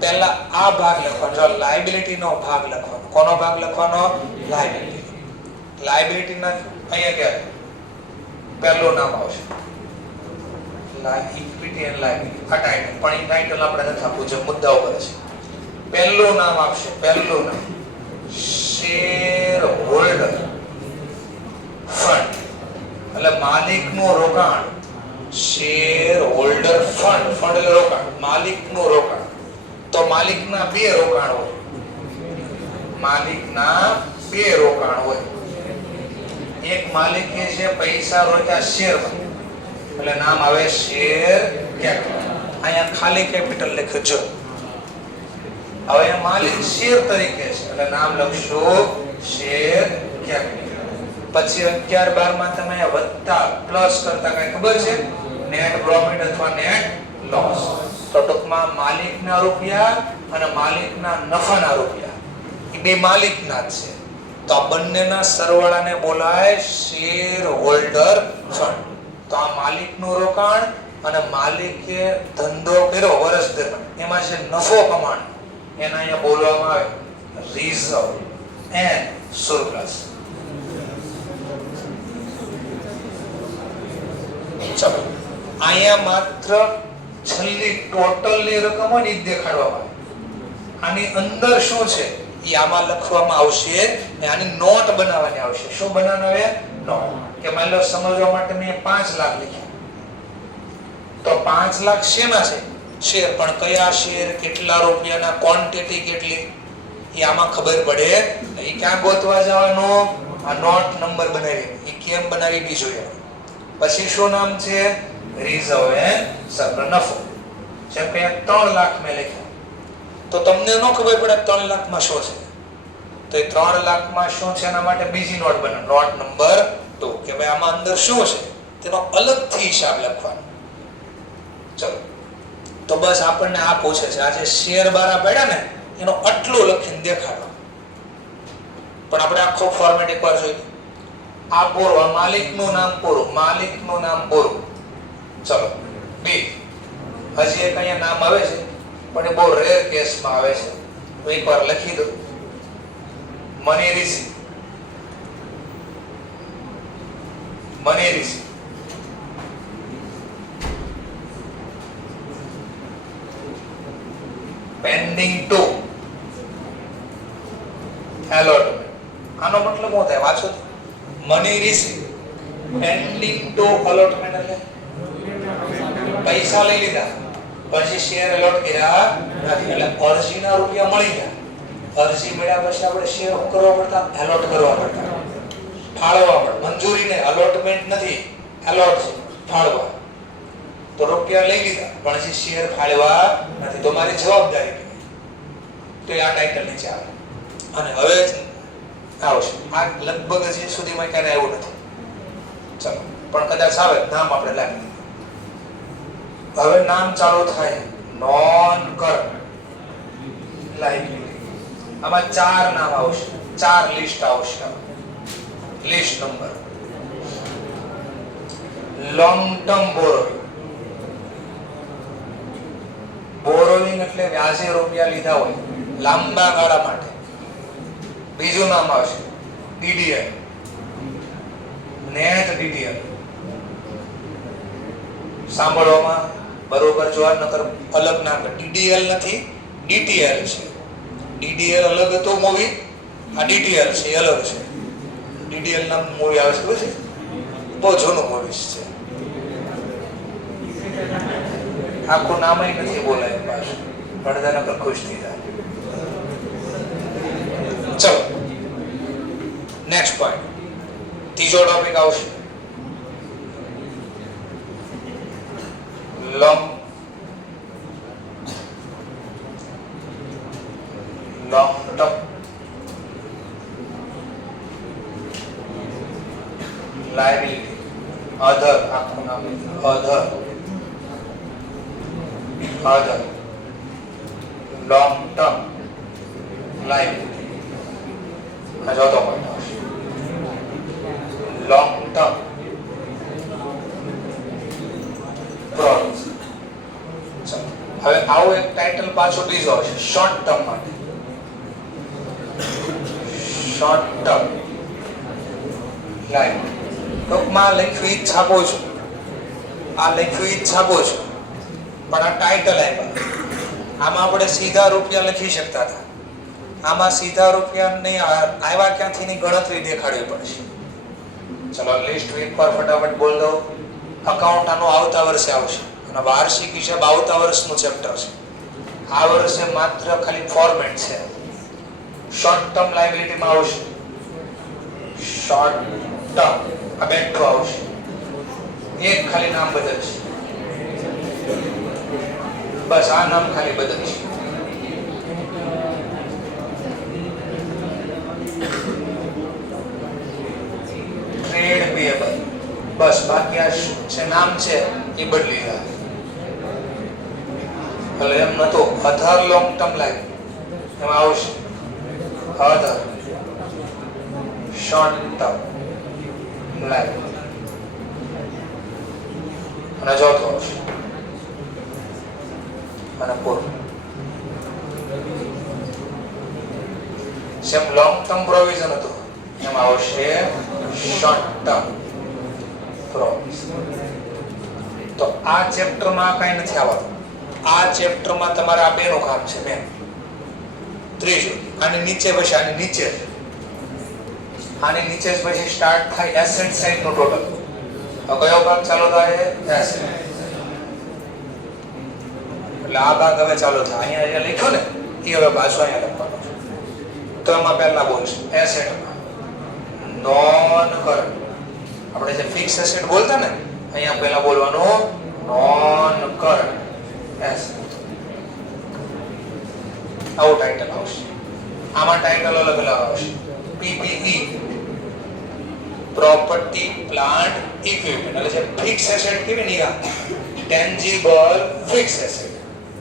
પહેલા આ ભાગ લખવાનો. જો લાયબિલિટી નો ભાગ લખવાનો. કોનો ભાગ લખવાનો? લાયબિલિટી. લાયબિલિટી ના અહીંયા ક્યારે પહેલું નામ આવશે. Equity and liability. આ ટાઇટલ પણ એ ટાઇટલ આપણે નથી આપવું, જે મુદ્દાઓ પર છે. પહેલું નામ આપશે. પહેલું નામ શેર હોલ્ડર ફંડ એટલે માલિકનું રોકાણ. Share holder fund. ફંડ એટલે રોકાણ, માલિકનું રોકાણ. તો માલિકના બે રોકાણ હોય. માલિકના બે રોકાણ હોય. એક માલિકે છે પૈસા રોક્યા શેરમાં એટલે નામ આવે શેર કેપિટલ. અહીંયા ખાલી કેપિટલ લખ્યું જો. હવે માલિક શેર તરીકે છે એટલે નામ લખશો શેર કેપિટલ. પછી 11-12 માં તમે વત્તા પ્લસ કરતા કઈ ખબર છે? નેટ પ્રોફિટ અથવા નેટ લોસ. તો ટૂંકમાં માલિકના રૂપિયા અને માલિકના નફાના રૂપિયા એ બે માલિકના જ છે. તો આ બંનેના સરવાળાને બોલાય શેર હોલ્ડર ફંડ. તો આ માલિકનું રોકાણ અને માલિકે ધંધો કર્યો વર્ષ દરમિયાન એમાં છે નફો કમાણ, એના અહીંયા બોલવામાં આવે રિઝર્વ એન્ડ સરપ્લસ. ચલો અહીંયા માત્ર છેલ્લી ટોટલની રકમ હોય ને જ દેખાડવામાં આવે. આની અંદર શું છે એ આમાં લખવામાં આવશે. આની નોટ બનાવવાની આવશે. શું બનાવવાનું આવે? નોટ. કે માની લો સમજવા માટે મેં 5 લાખ લખ્યા. તો 5 લાખ શેના છે? શેર. પણ કયા શેર, કેટલા રૂપિયાના, ક્વોન્ટિટી કેટલી એ આમાં ખબર પડે. એ ક્યાં ગોતવા જવાનું? આ નોટ નંબર બનાવી. એ કેમ બનાવી બીજું જોઈએ. પછી શું નામ છે? Reserve and surplus. નફો. જેમ કે 3 લાખ મેં લખ્યા તો તમને ન ખબર પડે 3 લાખમાં શું છે. તો એ 3 લાખમાં શું છે એના માટે બીજી નોટ બને. નોટ નંબર 2 કે ભાઈ આમાં અંદર શું છે તેનો અલગથી હિસાબ લખવાનો. ચલો તો બસ આપણને આ પૂછે છે. આ જે શેર બારા પડ્યા ને એનો આટલું લખીને દેખાડો. પણ આપણે આખો ફોર્મેટ એકવાર જોઈએ. આ પૂરું, માલિકનું નામ પૂરું, માલિકનું નામ પૂરું. ચલો બી હજી એક અહીંયા નામ આવે છે પણ એ બહુ રેર કેસમાં આવે છે. તો એકવાર લખી દો. Money receive. Money receive. Pending to allotment. આનો મતલબ શું થાય? વાંચો. Money receive pending to allotment એટલે પૈસા લઈ લીધા પછી શેર એલોટ કર્યા નથી, એટલે અરજીના રૂપિયા મળી ગયા. અરજી મળ્યા પછી આપણે શેર શું કરવા પડતા? એલોટ કરવા પડતા, ફાળવા પડતા. મંજૂરી ને એલોટમેન્ટ નથી, એલોટ છે, ફાળવા. તો રૂપિયા લઈ લીધા પણ હજી શેર ફાળવા નથી, તો મારી જવાબદારી તો આ ટાઇટલ નીચે આવે. અને હવે આવશે આ લગભગ હજી સુધીમાં ક્યારે આવ્યું નથી. ચલો પણ કદાચ આવે નામ આપણે લાગી. હવે નામ ચાલુ થાય નોન કરન્ટ લાયબિલિટી. આમાં 4 નામ આવશે, 4 લિસ્ટ આવશે. List number long term borrowing. Borrowing એટલે વ્યાજે રૂપિયા લીધા હોય લાંબા ગાળા માટે. બીજું નામ આવશે ડીડીએલ, નેટ ડીડીએલ. સાંભળવામાં બરોબર જોવા નકર અલગ નામ. ડીડીએલ નથી, ડીટીએલ છે. ડીડીએલ અલગ હતો મૂવી, આ ડીટીએલ છે એ અલગ છે. ડીડીએલ નામ મૂવી આવે છે, પછી બહુ જૂનું મૂવી છે. આખું નામ નથી બોલાય પાછું, પડદા નકર ખુશ થઈ જાય. ચલો નેક્સ્ટ પોઈન્ટ, ત્રીજો ટોપિક આવશે લોંગ ટર્મ લાયબિલિટી. અધર, આખું નામ અધર લોંગ ટર્મ લાયબિલિટી. આ ચોથો પોઈન્ટ આવશે લોંગ ટર્મ પ્રોવિઝન. હવે આવો એક ટાઇટલ પાછો બીજો આવશે શોર્ટ ટર્મ માટે. Short term liability. ટૂંકમાં લખ્યું ઈ છાપો છું, આ લખ્યું ઈ છાપો છું, પણ આ ટાઇટલ આપ્યા. આમાં આપણે સીધા રૂપિયા લખી શકતા હતા, આમાં સીધા રૂપિયા નહીં આવ્યા ક્યાંથી ની ગણતરી દેખાડવી પડશે. ચલો લિસ્ટ એકવાર ફટાફટ બોલ દો. અકાઉન્ટ આનું આવતા વર્ષે આવશે અને વાર્ષિક હિસાબ આવતા વર્ષનું ચેપ્ટર છે. આ વર્ષે માત્ર ખાલી ફોર્મેટ છે. શોર્ટ ટર્મ લાયબિલિટીમાં આવશે શોર્ટ ટર્મ, આ બેઠો આવશે. એક ખાલી નામ બદલશે, બસ આ નામ ખાલી બદલશે. ટ્રેડ પેયેબલ, બસ બાકી આ જે નામ છે એ બદલી જાય. એટલે એમ નતો અધર લોંગ ટર્મ લાઈન, એમાં આવશે અધર શોર્ટ ટર્મ લાઈન. અને ચોથો આવશે અને પૂર્વ. જેમ લોંગ ટર્મ પ્રોવિઝન હતું એમાં આવશે શોર્ટ ટર્મ પ્રોવિઝન. તો આ ચેપ્ટરમાં કઈ નથી આવવાનું. આ ચેપ્ટરમાં તમારે આ બેનું કામ છે બેન. ત્રીજું આની નીચે પછી આની નીચે પછી સ્ટાર્ટ થાય એસેટ સાઇડ નો ટોટલ. તો કયો ભાગ ચાલુ થાય? એસેટ. એટલે આ ભાગ હવે ચાલુ થાય. અહીંયા જે લખ્યો ને એ હવે પાછો અહીંયા લખવાનો છે. તો એમાં પહેલા બોલશું એસેટમાં નોન કરન્ટ. આપણે જે ફિક્સ એસેટ બોલતા ને અહીંયા પહેલા બોલવાનું નોન કરન્ટ એસેટ. આવું ટાઇટલ આવશે. આમાં ટાઇટલ અલગ અલગ આવશે. પીપીઈ પ્રોપર્ટી પ્લાન્ટ ઇક્વિપમેન્ટ, એટલે જે ફિક્સ એસેટ કેવી નહીં, ટેન્જીબલ ફિક્સ એસેટ,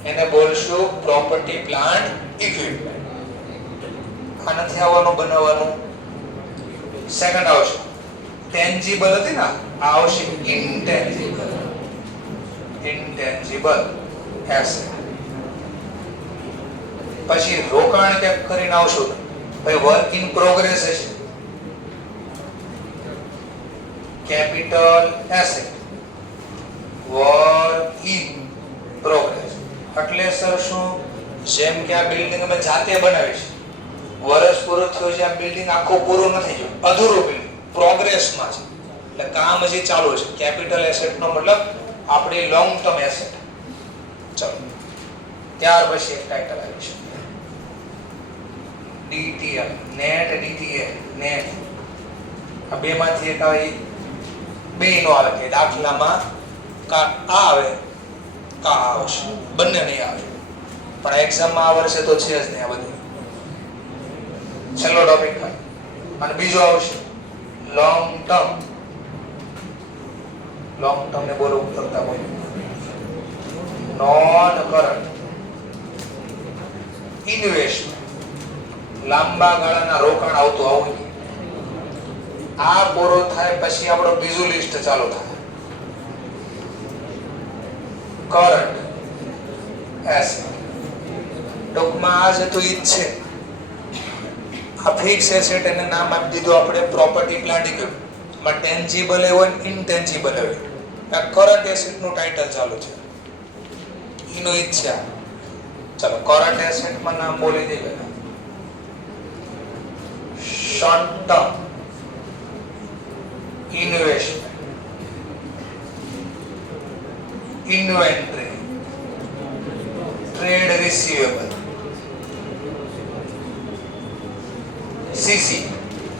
એને બોલશું પ્રોપર્ટી પ્લાન્ટ ઇક્વિપમેન્ટ. આ નથી આવવાનું બનાવવાનું. સેકન્ડ આવશે ટેન્જીબલ હતી ને, આ આવશે ઇન્ટેન્જીબલ એસેટ. પછી રોકાણ કે કરીને આવશું ભાઈ વર્ક ઇન પ્રોગ્રેસ છે, capital asset work in progress. એટલે સર શું જેમ કે આ બિલ્ડિંગ અમે જાતે બનાવી છે, વર્ષ પૂરું થયું છે, આ બિલ્ડિંગ આખો પૂરો નથી થયો, અધૂરું બિલ્ડિંગ પ્રોગ્રેસમાં છે, એટલે કામ હજી ચાલુ છે. કેપિટલ એસેટ નો મતલબ આપણી લોંગ ટર્મ એસેટ. ચલો ત્યાર પછી એક ટાઇટલ આવી છે ડીટીએલ, નેટ ડીટીએલ, નેટ. આ બે માંથી એક આવે, બે નો આવે કે દાખલામાં કા આ આવે કા આવશે, બંને નહીં આવે, પણ એક્ઝામમાં આ વર્ષે તો છે જ નહીં આ બધું. છેલ્લો ટોપિક અને બીજો આવશે લોંગ ટર્મ. લોંગ ટર્મ ને બોલો કરતા હોય નોન કરન્ટ ઇન્વેસ્ટમેન્ટ, લાંબા ગાળાના રોકાણ આવતું આવું. આ પૂરો થાય પછી આપણો બીજું લિસ્ટ ચાલુ થાય, કરન્ટ એસેટ. ટૂંકમાં આ જે તો ઈ જ છે. આ ફિક્સ એસેટ એને નામ આપી દીધું આપણે પ્રોપર્ટી પ્લાન્ટ ઇક્વિપમેન્ટ. માં ટેન્જીબલ હોય ને ઇનટેન્જીબલ હોય. આ કરન્ટ એસેટ નું ટાઇટલ ચાલુ છે, એનો ઈ જ છે. ચલો કરન્ટ એસેટ માં નામ બોલી દઈએ. Short term investment, inventory, trade receivable, CC,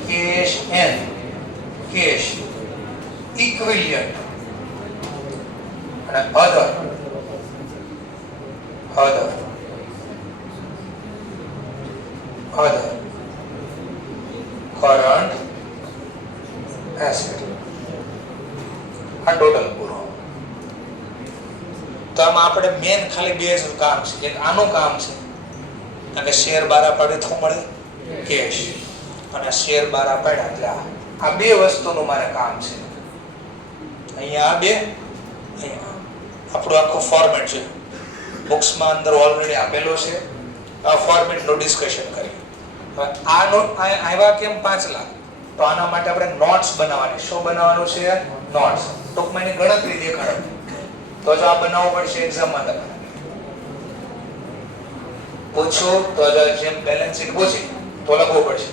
cash and, cash, equivalent અને અધર. Other current asset. આ ટોટલ પૂરો. તો આમાં આપણે મેન ખાલી બે જ કામ છે. એક આનું કામ છે, કારણ કે શેર બારા પાડે તો મળે કેશ, અને શેર બારા પાડ્યા એટલે આ બે વસ્તુનું મારે કામ છે. અહીંયા આ બે, અહીંયા આપણું આખું ફોર્મેટ છે, બુક્સમાં અંદર ઓલરેડી આપેલો છે. આ ફોર્મેટનું ડિસ્કશન કરીએ. હવે આ નોટ આવ્યા કેમ 5 લાખ, તો આના માટે આપણે નોટ્સ બનાવવાની. શું બનાવવાનું છે? નોટ્સ. ટૂંકમાં એની ગણતરી દેખાડો, તો જો આ બનાવવું પડશે એક્ઝામમાં. તમે પૂછો તો જેમ બેલેન્સ શીટ પૂછી તો લખવું પડશે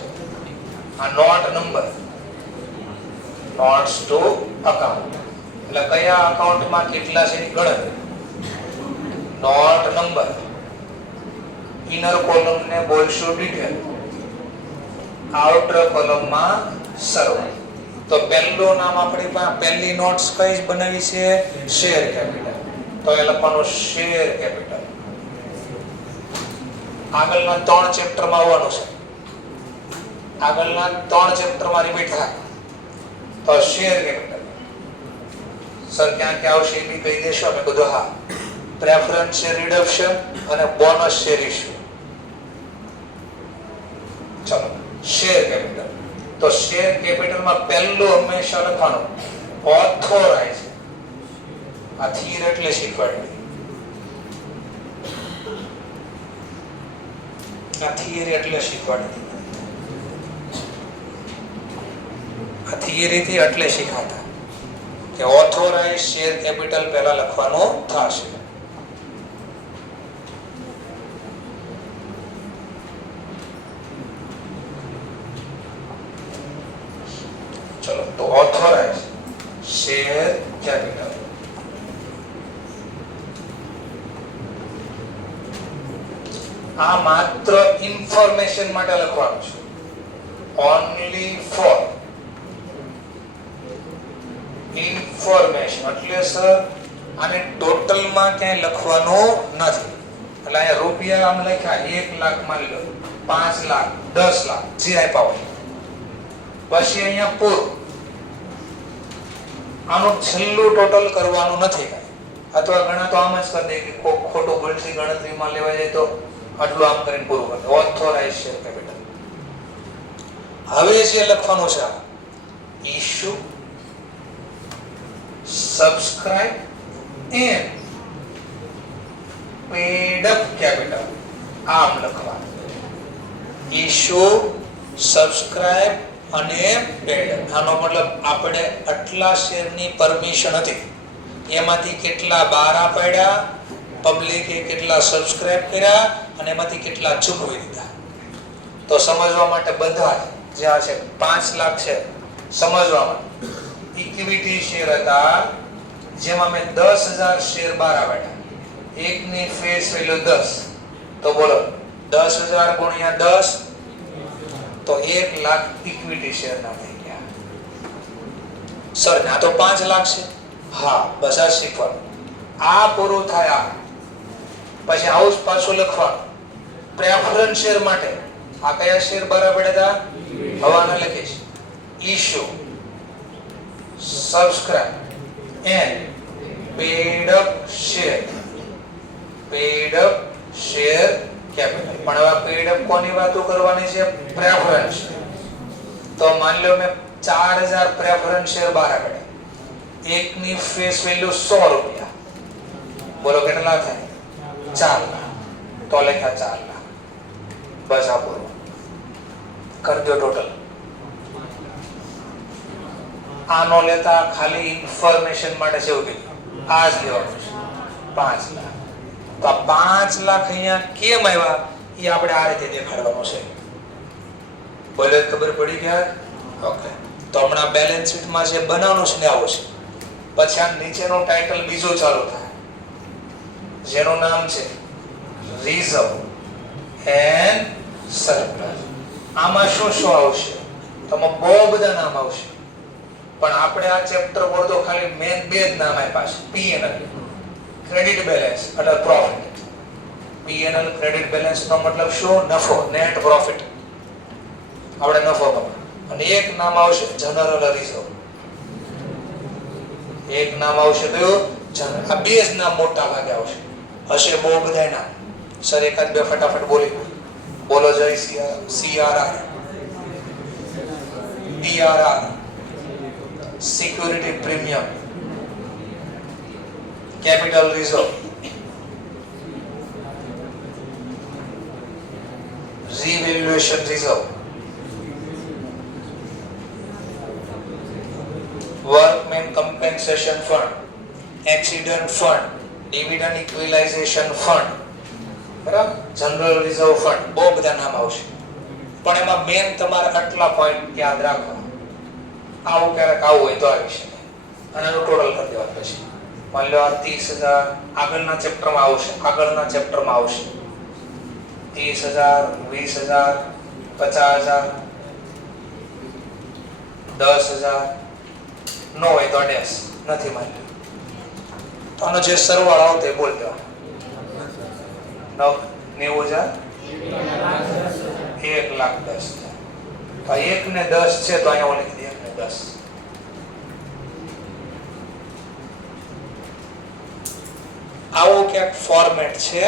આ note number, notes to account. એટલે કયા અકાઉન્ટમાં કેટલા છે એની ગણતરી. નોટ નંબર, ઇનર કોલમ ને બોલશું ડિટેલ, આઉટર કોલમમાં સરવાળો. તો પહેલું નામ આપણી પાસે, પહેલી નોટ્સ કઈ બનાવી છે? Share capital. તો એ લખવાનું શેર કેપિટલ. આગળના 3 ચેપ્ટરમાં આવવાનું છે, આગળના 3 ચેપ્ટરમાં રિપીટ થાય. તો શેર કેપિટલ સર ક્યાં ક્યાં આવશે એ બી કહી દેશો. અમે કીધું હા, પ્રેફરન્સ શેર રિડક્શન અને બોનસ શેર ઇશ્યુ. ચલો શેર કેપિટલ. તો શેર કેપિટલમાં પહેલું હંમેશા લખવાનું ઓથોરાઇઝ. આ થીર એટલે શીખવાડી, આ થિયરી એટલે શીખવાડી, આ થિયરી થી એટલે શીખાતા કે ઓથોરાઇઝ શેર કેપિટલ પહેલા લખવાનું થશે. ચલો તો ઓથોરાઇઝ શેર કેપિટલ. આ માત્ર ઇન્ફોર્મેશન માટે લખવાનું છે, ઓનલી ફોર ઇન્ફોર્મેશન. એટલે સર આને ટોટલમાં ક્યાંય લખવાનું નથી. એટલે અહીંયા રૂપિયા આમ લખ્યા 1 લાખ માની લો, 5 લાખ, 10 લાખ જે આપ્યા હોય, પછી અહીંયા પૂરું. આનું છેલ્લું ટોટલ કરવાનું નથી કાંઈ. અથવા ઘણા તો આમ જ કરી દે કે ખોટું ભૂલથી ગણતરીમાં લેવા જાય તો આટલું આમ કરીને પૂરું કરે. Authorise share capital. હવે જે લખવાનું છે issue, subscribe and paid up capital. આમ લખવાનું ઇશ્યુ, સબસ્ક્રાઇબ અને પેડ. આનો મતલબ આપણે આટલા શેરની પરમિશન હતી, એમાંથી કેટલા બહાર પાડ્યા પબ્લિકે કેટલા સબસ્ક્રાઇબ કર્યા અને એમાંથી કેટલા ચૂકવી દીધા. તો સમજવા માટે બધા જે આ છે 5 લાખ છે સમજવા માટે ઇક્વિટી શેર હતા જેમાં મેં 10,000 શેર બહાર આવ્યા. એકની ફેસ વેલ્યુ 10. તો બોલો 10,000 ગુણ્યા 10 તો 1 લાખ ઇક્વિટી શેર ના થઈ ગયા. સર ના તો 5 લાખ છે. હા બસ આ શીખવાનું. આ પૂરું થાય પછી આવું પાછું લખવાનું પ્રેફરન્સ શેર માટે. આ કયા શેર બરાબર હતા? હવાના લખીશ. Issue, subscribe and paid up share. Paid up share capital. પણ હવે પેડ અપ કોની વાતો કરવાની છે? પ્રેફરન્સ. તો માની લો મેં 4,000 પ્રેફરન્સ શેર બહાર કાઢ્યા. એકની ફેસ વેલ્યુ 100 રૂપિયા. બોલો કેટલા થાય? 4 લાખ. તો લખ્યા 4 લાખ. બસ આ બોલો કરી દો ટોટલ. આનો લેતા ખાલી ઇન્ફોર્મેશન માટે છે એવું કીધું. આ જ લેવાનું છે 5 લાખ. તો આ 5 લાખ અહીંયા કેમ આવ્યા એ આપણે આ રીતે દેખાડવાનું છે. બોલે ખબર પડી ગયા? ઓકે. તો હમણાં બેલેન્સ શીટમાં જે બનાવવાનું છે ને આવું છે. પછી આ નીચેનું ટાઇટલ બીજું ચાલુ થાય જેનું નામ છે રિઝર્વ એન્ડ સરપ્લસ. આમાં શું શું આવશે? તમામ બહુ બધા નામ આવશે પણ આપણે આ ચેપ્ટર બોર્ડો ખાલી મેન બે જ નામ આપ્યા છે. P&L ક્રેડિટ બેલેન્સ એટલે પ્રોફિટ. P&L ક્રેડિટ બેલેન્સ નો મતલબ શું? નફો, નેટ પ્રોફિટ. આપણે નફો કમાય. અને એક નામ આવશે જનરલ રિઝર્વ. એક નામ આવશે કયું? જનરલ. આ બે જ નામ મોટા ભાગે આવશે. હશે બહુ બધા નામ. સર એકાદ બે ફટાફટ બોલી બોલો. જય CRR, PRR, security premium, capital reserve, revaluation reserve, workmen compensation fund, accident fund, dividend equalisation fund, બરાબર, જનરલ રિઝર્વ ફંડ. બહુ બધા નામ આવશે પણ એમાં મેન તમારે આટલા પોઈન્ટ યાદ રાખવા. આવું ક્યારેક આવું હોય તો આવી શકે અને એનું ટોટલ કરી દેવાનું. પછી માની લો 30,000 આગળના ચેપ્ટરમાં આવશે. 30,000, 20,000, 50,000, 10,000 નો હોય તો ડેશ નથી માની લો. તો આનો જે સરવાળો આવતો એ બોલ દેવાનો. 90,000, 1,10,000. તો 1 ને 10 છે તો અહીંયા લખી દે 1 ને 10. આવો ક્યાંક ફોર્મેટ છે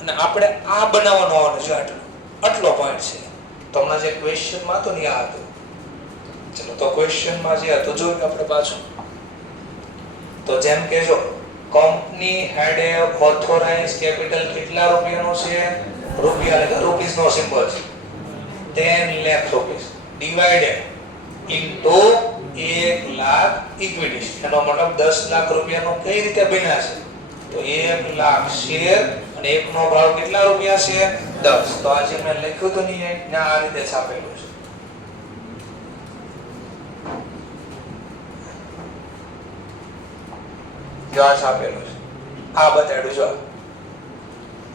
અને આપણે આ બનાવવાનો હોવાનો છે. આટલો પોઈન્ટ છે. તો હમણાં જે ક્વેશ્ચનમાં હતો ને આ હતું. ચલો તો ક્વેશ્ચનમાં જે હતું જોયું આપણે પાછું. તો જેમ કે જો કંપની હેડ એ ઓથોરાઇઝ કેપિટલ કેટલા રૂપિયાનો છે? રૂપિયા એટલે રૂપીસ નો સિમ્બોલ છે. 10 lakh rupees divided into 1 lakh equity. એનો મતલબ 10 લાખ રૂપિયાનો કઈ રીતે બન્યા છે? તો 1 લાખ શેર અને એકનો ભાવ કેટલા રૂપિયા છે? 10. તો આજે મેં લખ્યું તો નહીં ને આ રીતે છાપેલું છે. જો આ છાપેલું છે. આ બતાડ્યું જો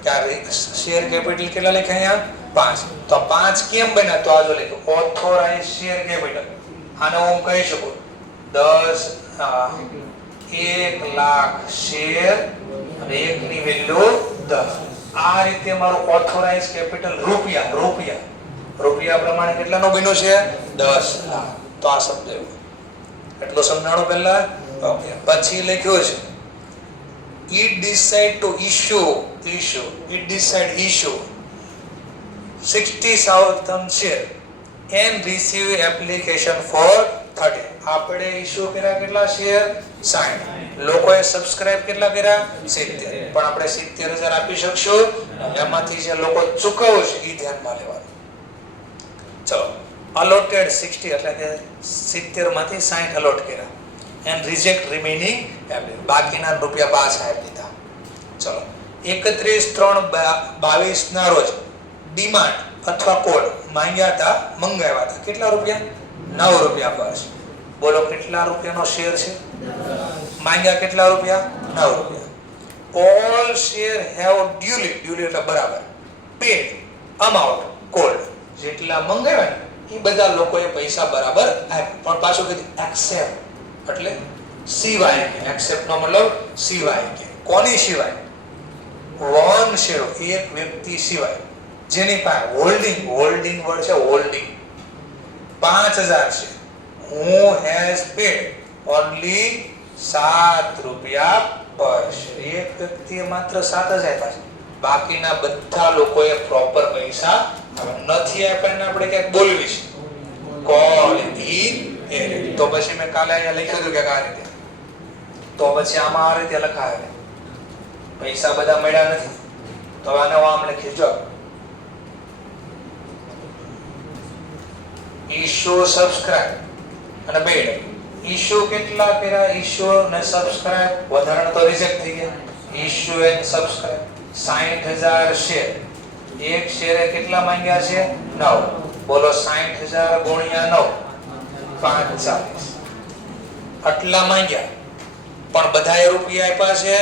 કે શેર કેપિટલ કેટલા લખ્યા અહીંયા? 5. તો 5 કેમ બન્યા? તો આ જો લખ્યું ઓથોરાઇઝ શેર કેપિટલ. આને હું કહી શકું 1 લાખ શેર અને એકની વેલ્યુ 10. આ રીતે મારું ઓથોરાઇઝ કેપિટલ રૂપિયા પ્રમાણે કેટલાનો બન્યો છે? 10 લાખ. તો આ સમજાયું. એટલો સમજાણો પહેલા. ઓકે. પછી લખ્યો છે it decide to issue 60,000 share and receive application for 30. આપણે ઇશ્યુ કર્યા કેટલા શેર? 60. લોકોએ સબસ્ક્રાઇબ કેટલા કર્યા? 70. પણ આપણે 70,000 આપી શકશું. એમાંથી જે લોકો ચૂકવશે એ ધ્યાનમાં લેવાનું. ચલો allotted 60 એટલે કે 70 માંથી 60 અલોટ કર્યા and reject remaining. બાકીના રૂપિયા પાછા આપી દીધા. ચલો 31/3/22 ના રોજ ડિમાન્ડ અથવા કોડ મંગાવ્યા હતા. કેટલા રૂપિયા? 9 રૂપિયા પર. બોલો કેટલા રૂપિયાનો શેર છે? માંગ્યા કેટલા રૂપિયા? 9 રૂપિયા. all share have duly એટલે બરાબર paid amount called. જેટલા મંગાવ્યા ને એ બધા લોકોએ પૈસા બરાબર આપ્યા. પણ પાછું કીધું accept એટલે સિવાય. accept નો મતલબ સિવાય. કોની સિવાય? વન શેર, એક વ્યક્તિ સિવાય જેની પાસે હોલ્ડિંગ વર્ડ છે હોલ્ડિંગ 5000 છે. who has paid only 7 રૂપિયા પર શેર. એક વ્યક્તિએ માત્ર 7 જ આપ્યા છે. બાકીના બધા લોકોએ પ્રોપર પૈસા નથી આપ્યા. આપણે ક્યાંક બોલવી છે કોલ ઇન એરિયા. તો પછી મેં કાલે અહીંયા લખ્યું હતું કે આ રીતે, તો પછી આમાં આ રીતે લખાય પૈસા બધા મળ્યા નથી. તો આને આમ લખી જો ઈશ્યુ સબસ્ક્રાઇબ અને પેડ. ઈશ્યુ કેટલા કર્યા? ઈશ્યુ ને સબસ્ક્રાઇબ વધારાનો તો રિજેક્ટ થઈ ગયા. Issue and subscribe 60000 share. એક શેરે કેટલા માંગ્યા છે? 9. બોલો 60000 ગુણ્યા 9 540. આટલા માંગ્યા પણ બધાએ રૂપિયા આપ્યા છે.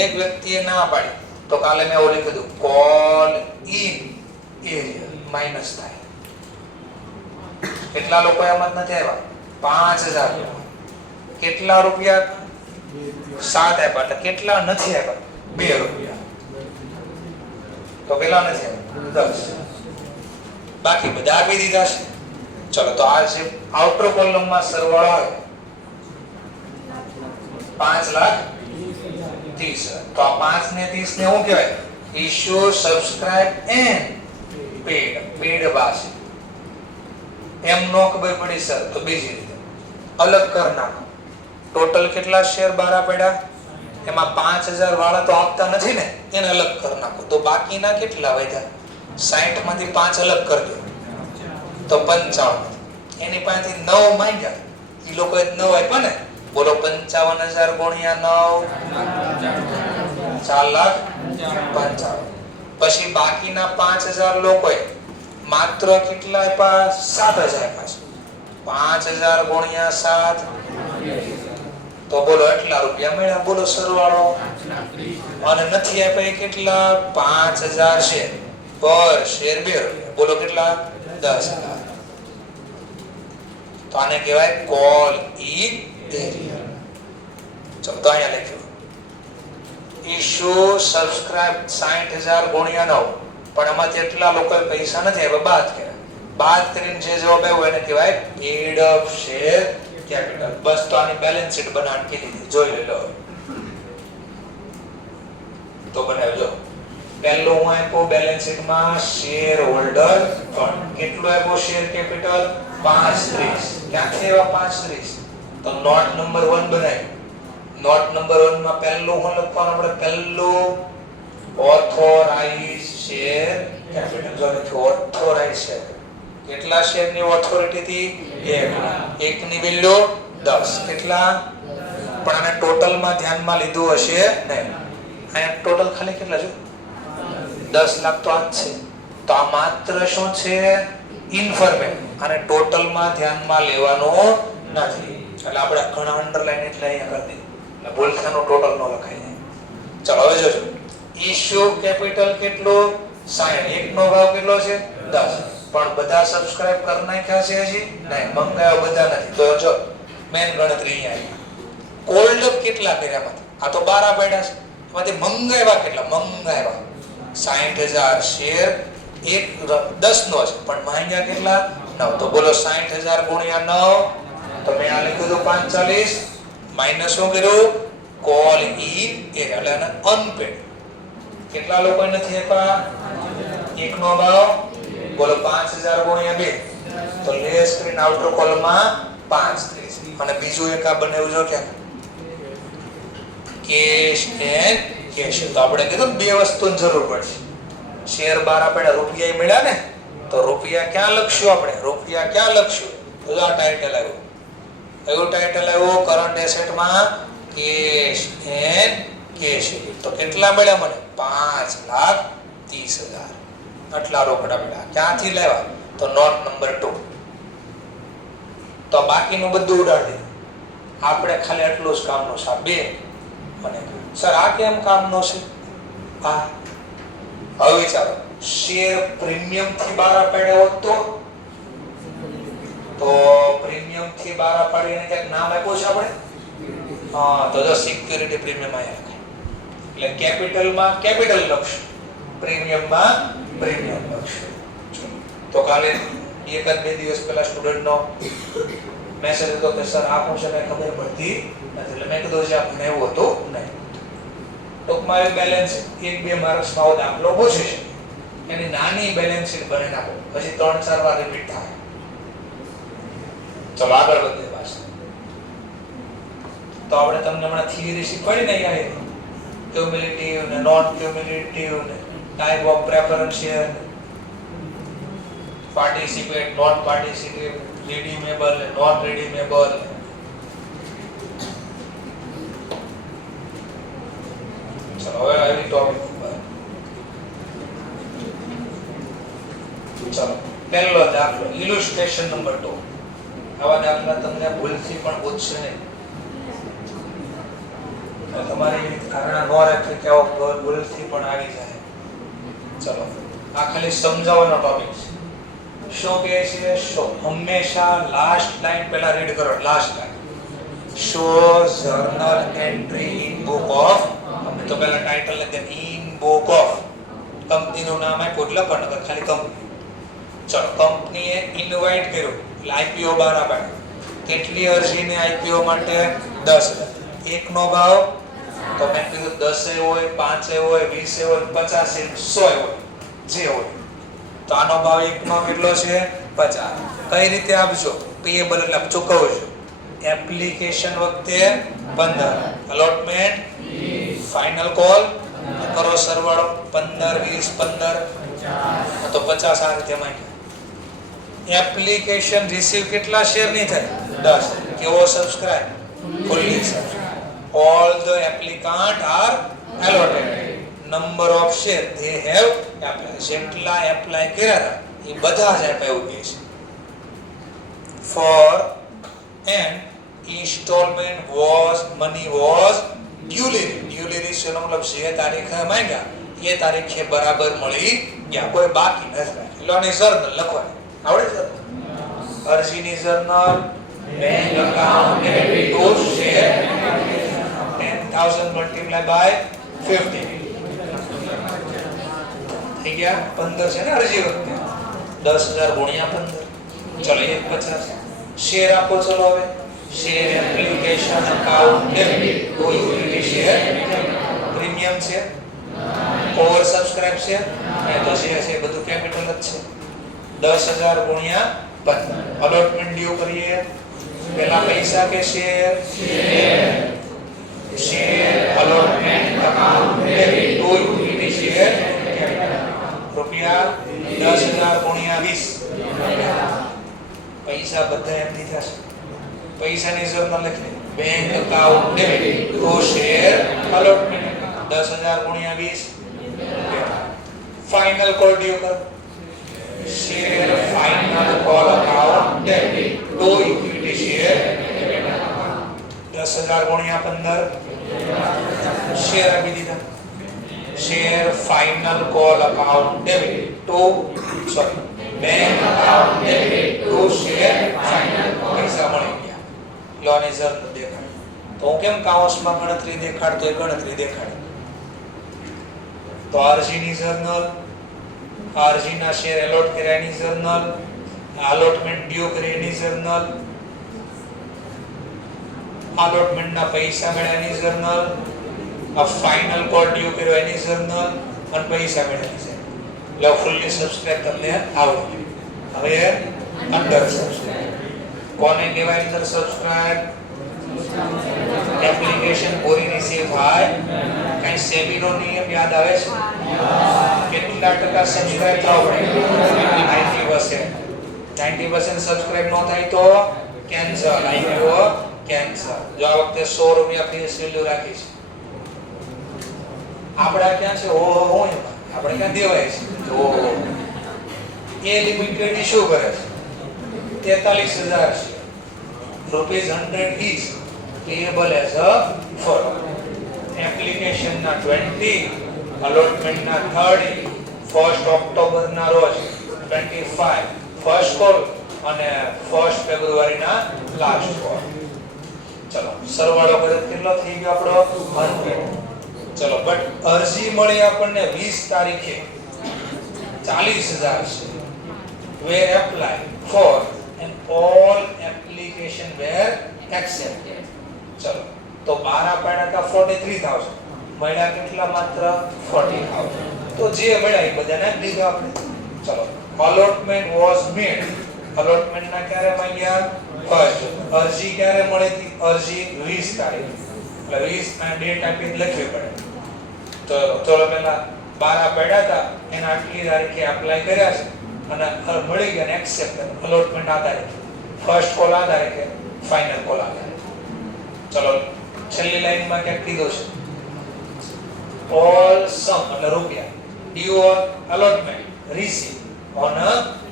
એક વ્યક્તિએ ના પાડી. તો કાલે મેં ઓલી કીધું કોલ ઇન એરિયા માઈનસ થાય. કેટલા લોકો એમ જ નથી આવ્યા? 5000. કેટલા રૂપિયા? 7 આપ્યા. એટલે કેટલા નથી આપ્યા? 2 રૂપિયા. તો કેટલા નથી આપ્યા? 10. બાકી બધા આપી દીધા છે. ચલો તો આ છે આઉટર કોલમમાં સરવાળો આવે 5,30,000. તો આ 5 ને 30 ને શું કહેવાય? ઇશ્યુ સબસ્ક્રાઇબ એન્ડ પેડ બાસ. એમ નો ખબર પડી સર તો બીજી રીતે અલગ કર નાખો. ટોટલ કેટલા શેર બહાર પડ્યા? એમાં 5000 વાળા તો આપતા નથી ને, એને અલગ કર નાખો. તો બાકીના કેટલા વધ્યા? 60 માંથી 5 અલગ કરી દો તો 55. એની પાસેથી 9 માંગ્યા. એ લોકોએ 9 આપ્યા ને. બોલો 55000 ગુણ્યા 9 4,55,000. પછી બાકીના 5000 લોકોએ માત્ર કેટલા આપ્યા? 7000 આપ્યા છે. 5000 ગુણ્યા 7 તો બોલો એટલા રૂપિયા મળ્યા. બોલો સરવાળો. અને નથી આપ્યા કેટલા? 5000 શેર પર શેર 2 રૂપિયા. બોલો કેટલા? 10,000. તો આને કહેવાય કોલ ઇન એરિયા. ચલો તો અહીંયા લખ્યું ઇશ્યુ સબસ્ક્રાઇબ 60000 ગુણ્યા 9. પણ આમાં કેટલા લોકોએ પૈસા નથી આપ્યા? બાદ કર્યા. બાદ કરીને જે જવાબ આવ્યો એને કહેવાય પેડ અપ શેર કેપિટલ. બસ તો આની બેલેન્સ શીટ બનાવવાની કીધી, જોઈ લો. તો બનાવજો. પહેલો હું આપ્યો બેલેન્સ શીટમાં શેર હોલ્ડર ફંડ. કેટલો આપ્યો શેર કેપિટલ? 530. ક્યાંથી આવ્યા 530? તો નોટ નંબર 1 બનાવ્યું. નોટ નંબર 1 માં પહેલું શું લખવાનું? આપણે પહેલું ઓથોરાઇઝ શેર કેપિટલ. જો લખ્યું ઓથોરાઇઝ શેર. કેટલા શેરની ઓથોરિટી હતી? 1 1 ની વેલ્યુ 10. કેટલા? પણ આને ટોટલ માં ધ્યાનમાં લીધું હશે નહીં. અહીંયા ટોટલ ખાલી કેટલા છે? 10 લાખ તો આ જ છે. તો આ માત્ર શું છે? ઇન્ફોર્મેટ. અને ટોટલ માં ધ્યાનમાં લેવાનું નથી. એટલે આપણે ઘણા અંડરલાઈન એટલે અહીંયા કરી દીધું. એટલે ભૂલથાનું ટોટલ નો લખાય. ચલો હવે જોજો. ઇશ્યુ કેપિટલ કેટલું? 60. એક નો ભાવ કેટલો છે? 10. પણ બધા સબસ્ક્રાઇબ કરી નાખ્યા છે હજી નહીં? મંગાવ્યા બધા નથી. તો જો મેન ગણતરી અહીંયા આવી. કોલ્ડ કેટલા કર્યા એમાંથી? આ તો 12 પડ્યા છે. એમાંથી મંગાવ્યા કેટલા? મંગાવ્યા 60000 શેર. એક 10 નો છે પણ માંગ્યા કેટલા? 9. તો બોલો 60000 ગુણ્યા 9. તો મેં આ લખ્યું હતું 45 માઈનસ શું કર્યું? Call in area. એટલે આને અનપેડ. કેટલા લોકો નથી આપ્યા? એક નો ભાવ બોલો 5000 ગુણ્યા 2. તો લેસ કરીને આઉટર કોલમમાં 530. અને બીજું એક આ બનાવ્યું જો ક્યાં? Cash and cash. તો આપણે કીધું બે વસ્તુની જરૂર પડશે. શેર 12 પડ્યા, રૂપિયા મળ્યા ને. તો રૂપિયા ક્યાં લખશું આપણે? રૂપિયા ક્યાં લખશું? તો આ ટાઇટલ આવ્યું. કયું ટાઇટલ આવ્યું? કરંટ એસેટમાં કેશ એન્ડ કેશી તો કેટલા મળ્યા મને 5,30,000 આટલા રોકડા મળ્યા. ક્યાંથી લેવા તો નોટ નંબર 2. તો બાકીનું બધું ઉડાડી દીધું. આપણે ખાલી આટલું જ કામનું છે. 2 મને સર આ કેમ કામનો છે? હા હવે વિચારો શેર પ્રીમિયમ થી બહાર પાડ્યો હોત તો પ્રીમિયમ થી બહાર પાડીને ક્યાંક નામ આપ્યું છે આપણે. હા તો જો સિક્યુરિટી પ્રીમિયમ આયા એટલે કેપિટલમાં કેપિટલ લખશું, પ્રીમિયમમાં પ્રીમિયમ લખશું. તો કાલે એક જ બે દિવસ પહેલા સ્ટુડન્ટનો મેસેજ હતો કે સર આ શું છે ખબર પડતી નથી. એટલે મેં કીધું છે આપણે એવું હતું નહીં. ટૂંકમાં બેલેન્સ 1-2 માર્ક્સમાં આવો દાખલો પૂછે છે એની નાની બેલેન્સ શીટ બની નાખો, પછી 3-4 વાર રિપીટ થાય. ચલો આગળ વધીએ પાછળ. તો આપણે તમને હમણાં થિયરી શીખવાડી ને અહીંયા ક્યુમ્યુલેટિવ ને નોન ક્યુમ્યુલેટિવ ને type of preference share, participate non participate, redeemable ને નોન રીડીમેબલ. ચલો હવે આવી ટોપિક ઉપર. ચલો પહેલો દાખલો ઇલુસ્ટ્રેશન નંબર 2. આવા દાખલા તમને ભૂલથી પણ પૂછશે નહીં. તમારી ધારણા ન રાખી કે આવો ભૂલથી પણ આવી જાય. ચલો આ ખાલી સમજાવવાનો ટોપિક છે. શું કહે છે? શો હંમેશા લાસ્ટ લાઈન પહેલા રીડ કરો. Last line show journal entry in book of, અમે તો પહેલા ટાઇટલ લખી દે ઇન બુક ઓફ. કંપનીનું નામ આપ્યું એટલે પણ ખાલી કંપની. ચલો કંપનીએ ઇન્વાઇટ કર્યો એટલે આઈપીઓ બહાર પાડ્યો. કેટલી અરજીને આઈપીઓ માટે? 10,000. એકનો ભાવ તો મેં કીધું 10 હોય 5 હોય 20 હોય 50 100 હોય જે હોય. તો આનો ભાવ એકનો કેટલો છે? 50. કઈ રીતે આપજો? પેયેબલ એટલે ચૂકવજો. એપ્લિકેશન વખતે 15, અલોટમેન્ટ ફાઇનલ કોલ કરો સરવાળો 15 20 15 તો 50 આ રીતે માંગ્યા. એપ્લિકેશન રિસીવ કેટલા શેર ની થાય? 10. કેવો subscribe? Fully subscribe. all the applicant are allotted number of share they have applied. જેટલા એપ્લાય કર્યા એ બધા જ આપ્યા એવું કહે છે. for an installment was money was duly received મતલબ જે તારીખે માંગ્યા એ તારીખે બરાબર મળી ગયા, કોઈ બાકી નથી રાખ્યું. લોની જર્નલ લખવાની આવડે છે? અરજીની journal bank account debit to share 10,000 multiplied by 50 થઈ ગયા 15 છે ને અરજી વખતે. 10,000 ગુણ્યા 15 ચલો 150. શેર આપો. ચલો હવે share application account debit to equity share premium છે, ઓવર સબસ્ક્રાઇબ છે અને તો શેર છે બધું કેપિટલ જ છે. 10,000 ગુણ્યા 15. અલોટમેન્ટ ડ્યુ કરીએ. પહેલા પૈસા કે share? Share allotment account debit to equity share રૂપિયા 10,000 ગુણ્યા 20. પૈસા બધા એમ દીધા છે. પૈસાની જર્નલ લખી bank account debit to share allotment 10,000 ગુણ્યા 20. ફાઇનલ કોલ ડ્યુ કરો. Share final call account debit to equity share 10,000 ગુણ્યા 15 શેર આપી દીધા. Share final call account debit to bank account debit to share final પૈસા મળી ગયા. લોની journal દેખાડ. તો હું કેમ કાઉન્સમાં ગણતરી દેખાડતો એ ગણતરી દેખાડ. તો આરજીની જર્નલ, આરજીના શેર એલોટ કર્યાની જર્નલ, અલોટમેન્ટ ડ્યુ કર્યાની જર્નલ, અલોટમેન્ટના પૈસા મળ્યાની જર્નલ, આ ફાઇનલ કોલ ડ્યુ કર્યો એની જર્નલ અને પૈસા મળ્યાની જર્નલ. એટલે ફુલ્લી સબસ્ક્રાઇબ તમને આવડે. હવે અંડર સબસ્ક્રાઇબ કોને કહેવાય? અંડર સબસ્ક્રાઇબ એપ્લિકેશન પૂરી રિસીવ થાય. કઈ સેબીનો નિયમ યાદ આવે છે? કેટલા ટકા સબસ્ક્રાઇબ થવું પડે? 90% સબસ્ક્રાઇબ ન થાય તો કેન્સલ. IPO cancel. જો આ વખતે 100 રૂપિયા ફેસ વેલ્યુ રાખી છે આપડા ક્યાં છે ઓ હોય આપણે ક્યાં દેવાય છે ઓ એ લિમિટેડ ઇશ્યુ કરે છે 43000 છે rupees 100 each payable as a follow application ના 20 અલોટમેન્ટ ના 30 1st ઓક્ટોબર ના રોજ 25 ફર્સ્ટ કોલ અને 1st ફેબ્રુઆરી ના લાસ્ટ કોલ ચલો સરવાળો કરે કેટલો થઈ ગયો આપણો 100 ચલો બટ અરજી મળી આપણને 20 તારીખે 40000 છે were applied for and all application were accepted ચલો તો 12 પાડ્યા હતા 43000 મળ્યા કેટલા માત્ર 40000 તો જે મળ્યા એ બધાને દીધા આપણે ચલો allotment was made allotment ના ક્યારે માંગ્યા ફર્સ્ટ અરજી ક્યારે મળી હતી અરજી 20 તારીખ એટલે 20 ના ડેટ આપી લખવી પડે તો ચલો પહેલા 12 પડ્યા હતા એના આટલી તારીખે એપ્લાય કર્યા છે અને મળી ગયા ને એક્સેપ્ટ allotment આ તારીખે ફર્સ્ટ કોલ આ તારીખે ફાઇનલ કોલ આ તારીખે ચલો છેલ્લી લાઈનમાં ક્યાંક કીધું છે all sum એટલે રૂપિયા due on allotment receive on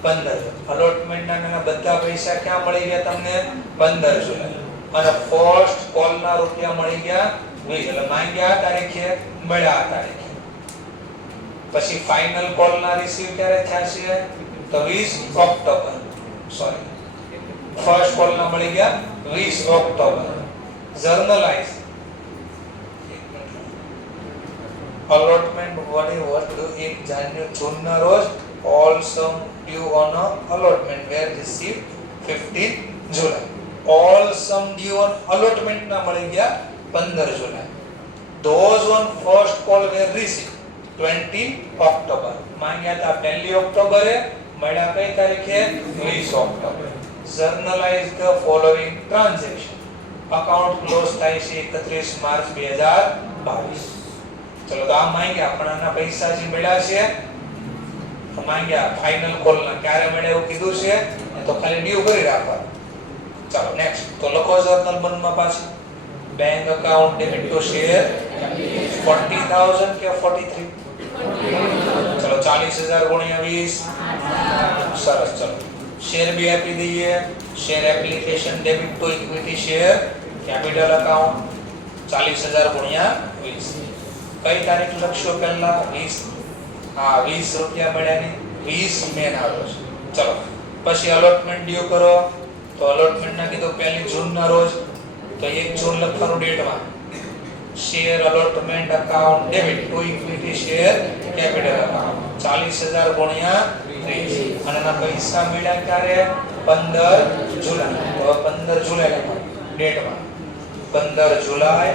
15 allotment ના બધા પૈસા ક્યાં મળી ગયા તમને 15 જુલાઈ અને ફર્સ્ટ કોલ ના રૂપિયા મળી ગયા 20 એટલે માંગ્યા તારીખે મળ્યા તારીખે પછી ફાઇનલ કોલ ના રિસીવ ક્યારે થયા છે તો 20 ઓક્ટોબર સોરી ફર્સ્ટ કોલ ના મળી ગયા 20 October જર્નલાઇઝ allotment was due in January June ના રોજ all sum due on allotment were received 15 July all sum due on allotment ના મળી ગયા 15 જુલાઈ those on first call were received 20 October માંગ્યા હતા 1 ઓક્ટોબરે મળ્યા કઈ તારીખે 20 October journalize the following transaction account close થાય છે 31 માર્ચ 2022 ચલો તો આ માંગ્યા પણ આના પૈસા જે મળ્યા છે માંગ્યા ફાઇનલ કોલ ના ક્યારે મળે એવું કીધું છે તો ખાલી ડ્યુ કરી રાખવા ચાલો નેક્સ્ટ તો લખો જર્નલ બંધમાં પાછું bank account debit to share 40000 કે 43 ચલો 40000 ગુણ્યા 20 સરસ ચલો શેર બી આપી દઈએ share application debit to equity share capital account 40000 ગુણ્યા 20 કઈ તારીખ લખશો પહેલા 20 હા 20 રૂપિયા મળ્યા ને 20 મે ના રોજ ચલો પછી અલોટમેન્ટ ડ્યુ કરો તો અલોટમેન્ટ ના કીધું 1 જૂન ના રોજ તો 1 જૂન લખવાનું ડેટમાં share allotment account debit to equity share capital account 40000 ગુણ્યા 30 અને ના પૈસા મળ્યા ક્યારે 15 જુલાઈ તો 15 જુલાઈ લખવાનું ડેટમાં 15 જુલાઈ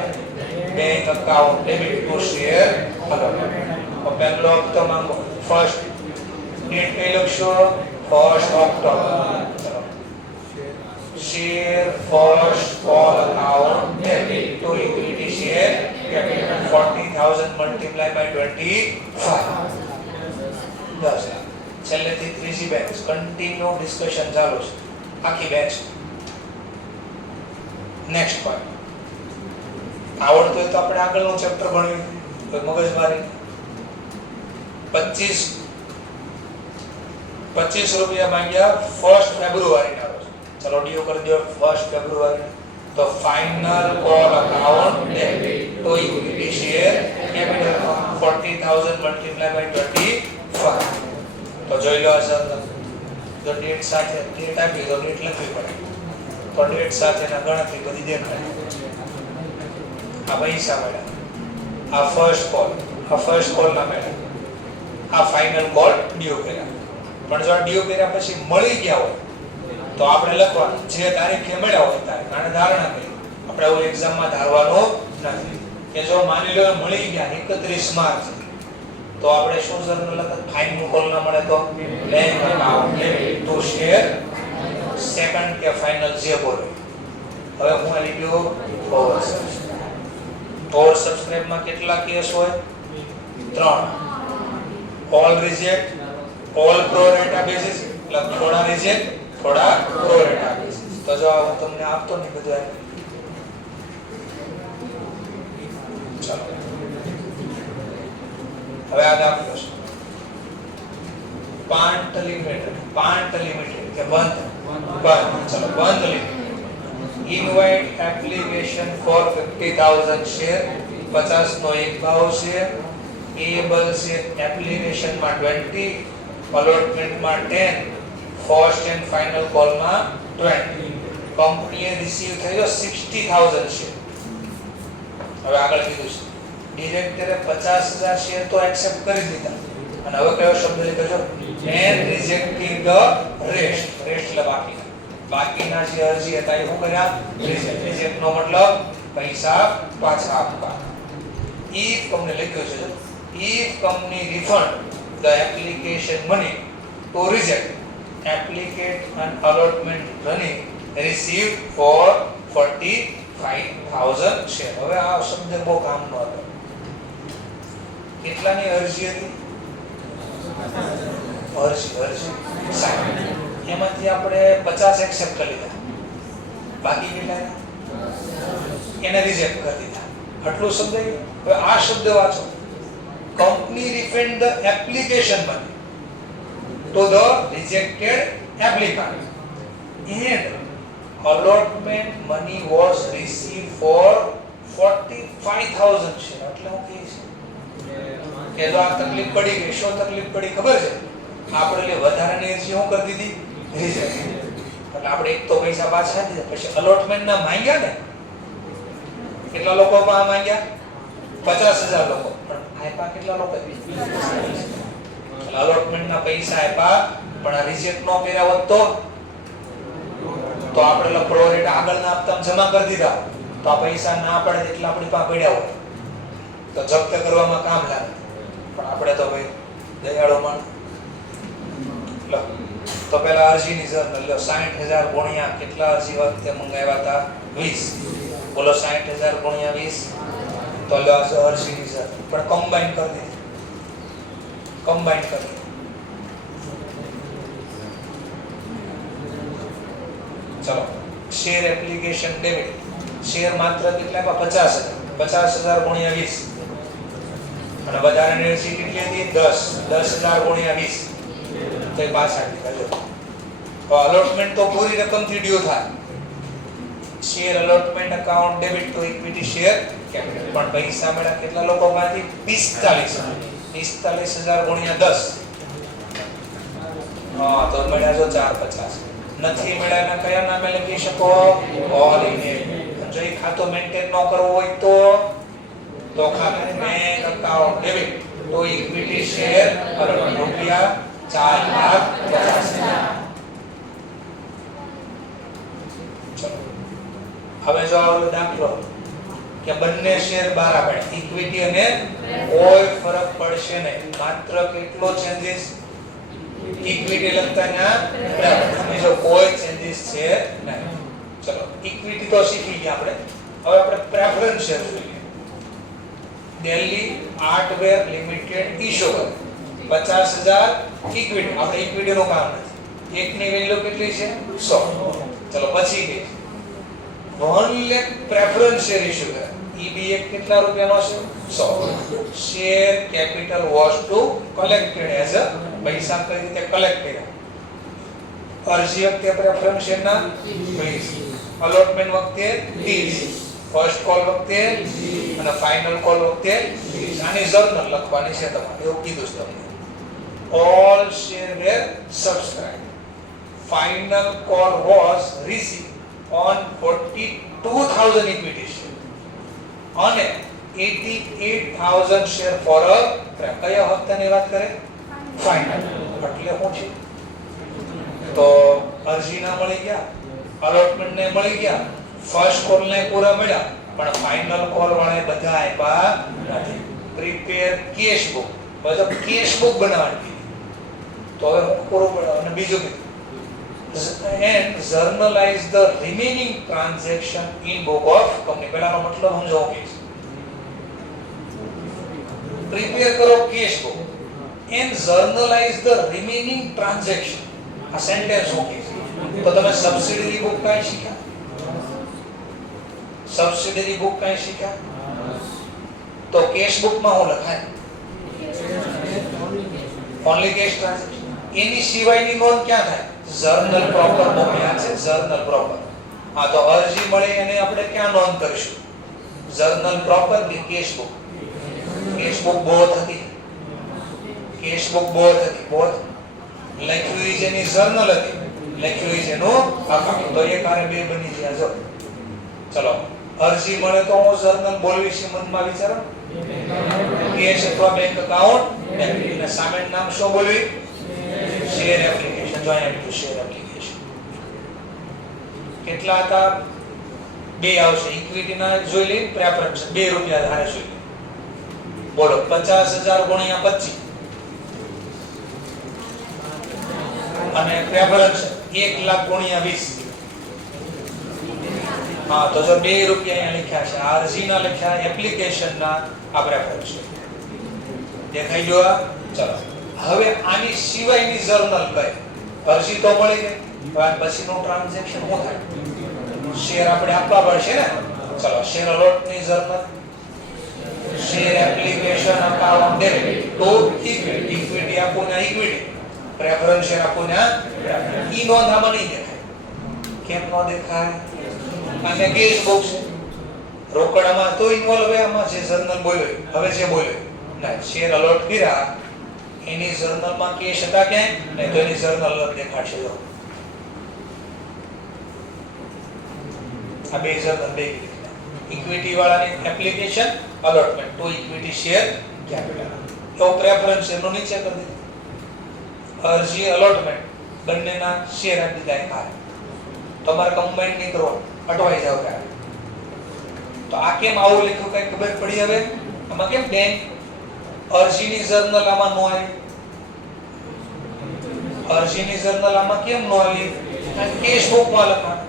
bank account debit to share allotment તો પહેલો હપ્તો માંગો ફર્સ્ટ ડેટ કઈ લખશો first October share first call account debit to equity share capital 40000 multiply by 25 10 છેલ્લેથી ત્રીજી બેંચ કન્ટિન્યુ ડિસ્કશન ચાલુ છે આખી બેંચ નેક્સ્ટ પોઈન્ટ આવડતું હોય તો આપણે આગળનું ચેપ્ટર ભણ્યું મગજમારી 25 રૂપિયા માંગ્યા 1st ફેબ્રુઆરી ના રોજ ચલો ડીઓ કરી દો 1st ફેબ્રુઆરી તો final call account debit to equity share capital 40000 multiply by 25 તો જોઈ લો સર જો ડેટ સાથે ડેટ આપી તો ડેટ લખવી પડે તો ડેટ સાથેના ગણતરી બધી દેખાય આ પૈસા મળ્યા આ ફર્સ્ટ કોલ ના મળ્યા આ ફાઇનલ કોલ ડ્યુ કર્યા પણ જો ડ્યુ કર્યા પછી મળી ગયા હોય તો આપણે લખવાનું જે તારીખે મળ્યા હોય તારીખ અને ધારણા કરી આપણે એવું એક્ઝામમાં ધારવાનું નથી કે જો માની લો મળી ગયા 31 માર્ચ તો આપણે શું જર્નલ લખત ફાઇનલ કોલ ના મળે તો bank account debit to share second કે ફાઇનલ જે બોલે હવે હું આલી ગયો ઓવર સબસ્ક્રાઇબ માં કેટલા કેસ હોય 3 all reject all pro rata basis એટલે થોડા રિજેક્ટ થોડા પ્રો રેટા બેસિસ તો જો હું તમને આપતો ને બધું ચાલો હવે આ દાખલો છે પાંટ લિમિટેડ કે બંધ ચલો બંધ limited invite application for 50000 share 50 નો એક ભાવ છે પેયેબલ છે એપ્લિકેશન માં 20 અલોટમેન્ટ માં 10 ફર્સ્ટ એન્ડ ફાઇનલ કોલ માં 20 કંપનીએ રિસીવ થયો 60000 શેર હવે આગળ કીધું છે ડિરેક્ટરે 50000 શેર તો એક્સેપ્ટ કરી દીધા અને હવે કયો શબ્દ લીધો છે એન્ડ રિજેક્ટિંગ ધ રેસ્ટ એટલે બાકીના જે અરજી હતા એ શું કર્યા રિજેક્ટ નો મતલબ પૈસા પાછા આપવા if કંપની લખ્યો છે if company refund the application money to reject applicant and allotment running received for 45000 share હવે આ શબ્દ બહુ કામનો હતો કેટલાની અરજી હતી અરજી 60 એમાંથી આપણે 50 એક્સેપ્ટ કરી લીધા બાકી કેટલા એને રિજેક્ટ કરી દીધા આટલું શબ્દ હવે આ શબ્દ વાંચો company refund the application money to the rejected applicant and allotment money was received for 45000 share એટલે હું કહે છે કે જો આ તકલીફ પડી ગઈ શું તકલીફ પડી ખબર છે આપણે લે વધારાની અરજી શું કરી દીધી રિજેક્ટ એટલે આપણે એક તો પૈસા પાછા દીધા પછી અલોટમેન્ટ ના માંગ્યા ને કેટલા લોકો માંગ્યા 50000 લોકો પણ આપ્યા કેટલા લોકો અલોટમેન્ટ ના પૈસા આપ્યા પણ આ રિજેક્ટ નો કર્યા હોત તો આપણે પ્રોરેટ આગળના હપ્તા જમા કરી દીધા તો આ પૈસા ના પડે એટલા આપણી પાસે પડ્યા હોય તો જપ્ત કરવામાં કામ લાગે પણ આપણે તો ભાઈ દયાળુ માણસ લો તો પહેલા અરજીની જર્નલ લો 60000 ગુણ્યા કેટલા અરજી વખતે મંગાવ્યા હતા 20 બોલો 60000 ગુણ્યા 20 તો લો અરજીની જર્નલ પણ કમ્બાઈન કરી દીધી ચલો શેર એપ્લિકેશન ડેબિટ શેર માત્ર કેટલા 50000 ગુણ્યા 20 અને વધારાની અરજી કેટલી હતી 10000 ગુણ્યા 20 તો એ પાછા નીકળ્યો તો અલોટમેન્ટ તો પૂરી રકમથી ડ્યુ થાય share allotment account debit to equity share capital પણ પૈસા મળ્યા કેટલા લોકોમાંથી 45000 ગુણ્યા 10 હા તો મળ્યા જો 450 નથી મળ્યા એના કયા નામે લખી શકો ઓલ ઇન જો એ ખાતો મેન્ટેન ન કરવો હોય તો ખાતું બેંક અકાઉન્ટ ડેબિટ તો ઇક્વિટી શેર રૂપિયા 4,50,000 ચલો હવે જો આવલો દાખલો કે બંને શેર બહાર આવે ઇક્વિટી અને કોઈ ફરક પડશે નહીં માત્ર કેટલો ચેન્જીસ ઇક્વિટી લખતા ના બરાબર જો કોઈ ચેન્જીસ છે નહીં ચલો ઇક્વિટી તો શીખી ગયા આપણે હવે આપણે પ્રેફરન્સ શેર જોઈએ દિલ્હી આર્ટવેર લિમિટેડ ઇશ્યુ 50000 ઇક્વિટી આપણે ઇક્વિટી નું કામ નથી એકની વેલ્યુ કેટલી છે 100 ચલો પછી કે 1 લાખ પ્રેફરન્સ શેર ઇશ્યુ કરે EBA કેટલા રૂપિયાનો છે 100 share capital was to collected as a પૈસા કઈ રીતે કલેક્ટ કર્યા અરજી વખતે પ્રેફરન્સ શેરના 20 અલોટમેન્ટ વખતે 30 ફર્સ્ટ કોલ વખતે અને ફાઇનલ કોલ વખતે 30 આની જર્નલ લખવાની છે તમારે એવું કીધું છે તમને all share were subscribed final call was received on 42000 equity share અને 88000 શેર ફોર અ કયા હપ્તાની વાત કરે ફાઇનલ એટલે શું છે તો અરજી ના મળી ગયા અલોટમેન્ટ ને મળી ગયા ફર્સ્ટ કોલ ને પૂરા મળ્યા પણ ફાઇનલ કોલ વાળે બધા આપ્યા નથી પ્રિપેર કેશ બુક બધો કેશ બુક બનાવવાની તો હવે પૂરું અને બીજું and journalize the remaining transaction in book of company પહેલાનો મતલબ સમજો કે પ્રિપેર કરો cash book and journalize the remaining transaction આ સેન્ટેન્સ ઓકે તો તમે સબસિડરી બુક કાઈ શીખ્યા સબસિડરી બુક કાઈ શીખ્યા તો કેશ બુક માં શું લખાય ઓનલી કેશ ટ્રાન્ઝેક્શન. એની સિવાયની નોંધ ક્યાં થાય? જર્નલ પ્રોપર મોકલ્યા છે, જર્નલ પ્રોપર. હા, તો અરજી મળે એને આપણે ક્યાં નોંધ કરીશું? જર્નલ પ્રોપર કે cash book? Cash book both હતી. કેશ બુક બોથ હતી. બોથ લખ્યું ઈ જેની જર્નલ હતી, લખ્યું ઈ જેનું અકાઉન્ટ. તો એક આરે બે બની ગયા. જો ચલો, અરજી મળે તો હું જર્નલ બોલવીશ, મનમાં વિચારો. કેશ અથવા બેંક અકાઉન્ટ અને સામેનું નામ શું બોલવી? Share application. જો અહીંયા લખ્યું શેર એપ્લિકેશન. કેટલા હતા? બે આવશે. ઇક્વિટીના જોઈ લઈ, પ્રેફરન્સ 2 રૂપિયા ધારે જોઈ લઈ. બોલો 50,000 ગુણ્યા 25 અને પ્રેફરન્સ 1 લાખ ગુણ્યા 20. હા, તો જો 2 રૂપિયા અહીંયા લખ્યા છે. આ અરજીના લખ્યા, એપ્લિકેશનના આ પ્રેફરન્સ દેખાઈ ગયો. ચલો, હવે આની સિવાયની જર્નલ કઈ? અરજી તો મળી ગઈ, હવે પછીનું ટ્રાન્ઝેક્શન શું થાય? શેર આપણે આપવા પડશે ને. ચલો, શેર અલોટની journal, share application account debit to equity. Equity આપું ને ઇક્વિટી, પ્રેફરન્સ શેર આપું ને ઈ નોંધ આમાં નહીં દેખાય. કેમ ન દેખાય? અને કેશ બુક છે, રોકડામાં તો ઇન્વોલ્વ હોય આમાં. જે જર્નલ બોલ્યો હવે જે બોલ્યો ના, શેર અલોટ કર્યા એની જર્નલમાં કેશ હતા ક્યાંય નહીં, તો એની જર્નલ અલગ દેખાડશે. જો આ બે જર્નલ બે ઇક્વિટી વાળાની application allotment to equity share capital. તો પ્રેફરન્સ એનો નીચે કરી દે. અરજી અલોટમેન્ટ બંનેના શેર આપી દીધા એક. તમારે કમ્બાઈન નહીં કરવાનું, અટવાઈ જાવ ત્યારે. તો આ કેમ આવું લખ્યું કઈ ખબર પડી? હવે આમાં કેમ બેંક અરજીની જર્નલ આમાં નો આવી? અરજીની જર્નલ આમાં કેમ નો આવી? કેશ બુકમાં લખાણ.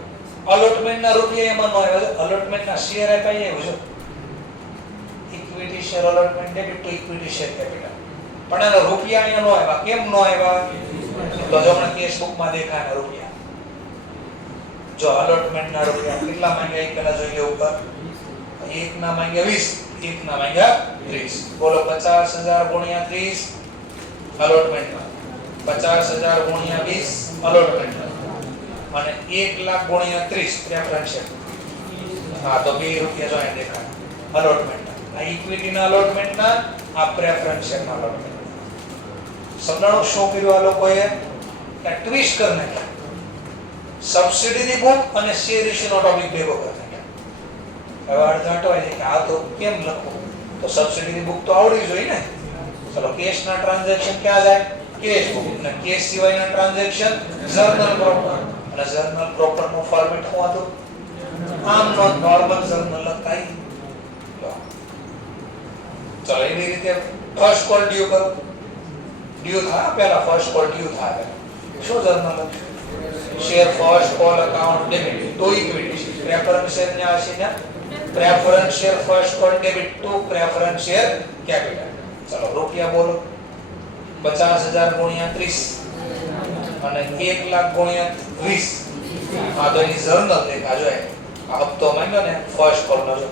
અલોટમેન્ટના રૂપિયા એમાં નો આવ્યા. અલોટમેન્ટના શેર આપ્યા એવું છે. Equity share allotment debit to equity share capital. પણ એના રૂપિયા અહીંયા નો આવ્યા. કેમ નો આવ્યા? તો જો આપણે કેશ બુકમાં દેખાય રૂપિયા. જો અલોટમેન્ટના રૂપિયા કેટલા માંગ્યા? એક પેલા જોઈ લે ઉપર. એક ના માંગ્યા 20, એક ના માંગ્યા 30. બોલો 50,000 ગુણ્યા 30 અલોટમેન્ટમાં, 50,000 ગુણ્યા 20 અલોટમેન્ટમાં અને 1 લાખ ગુણ્યા 30 પ્રેફરન્સ. હા, તો 2 રૂપિયા જો અહીં દેખાય અલોટમેન્ટના. આ ઇક્વિટીના અલોટમેન્ટના, આ પ્રેફરન્સ શેરના અલોટમેન્ટ. સમજાણું શું કર્યું આ લોકોએ? ટ્વિસ્ટ કરી નાખ્યા. સબસિડીની બુક અને શેર ઇશ્યુનો ટોપિક ભેગો કરી નાખ્યો. હવે અડધાટવાય છે કે આ તો કેમ લખવું? તો સબસિડીની બુક તો આવડવી જોઈએ ને. ચલો, કેશના ટ્રાન્ઝેક્શન ક્યાં જાય? Cash book. અને કેશ સિવાયના ટ્રાન્ઝેક્શન જર્નલ પ્રોપર. અને જર્નલ પ્રોપરનું ફોર્મેટ શું હતું? આમ નોર્મલ જર્નલ લખતા. ચલો, એવી રીતે ફર્સ્ટ કોલ ડ્યુ કરો. ડ્યુ થાય પહેલા, ફર્સ્ટ કોલ ડ્યુ થાય. શું જર્નલ લખ્યું? Share first call account debit to equity. Preference share ને આ છે ને preference share first call debit to preference share capital. ચલો, રૂપિયા બોલો 50,000 ગુણ્યા 30 અને 1 લાખ ગુણ્યા 20. આ તો એની જર્નલ દેખા જો. આ હપ્તો માંગ્યો ને ફર્સ્ટ કોલ નો. જો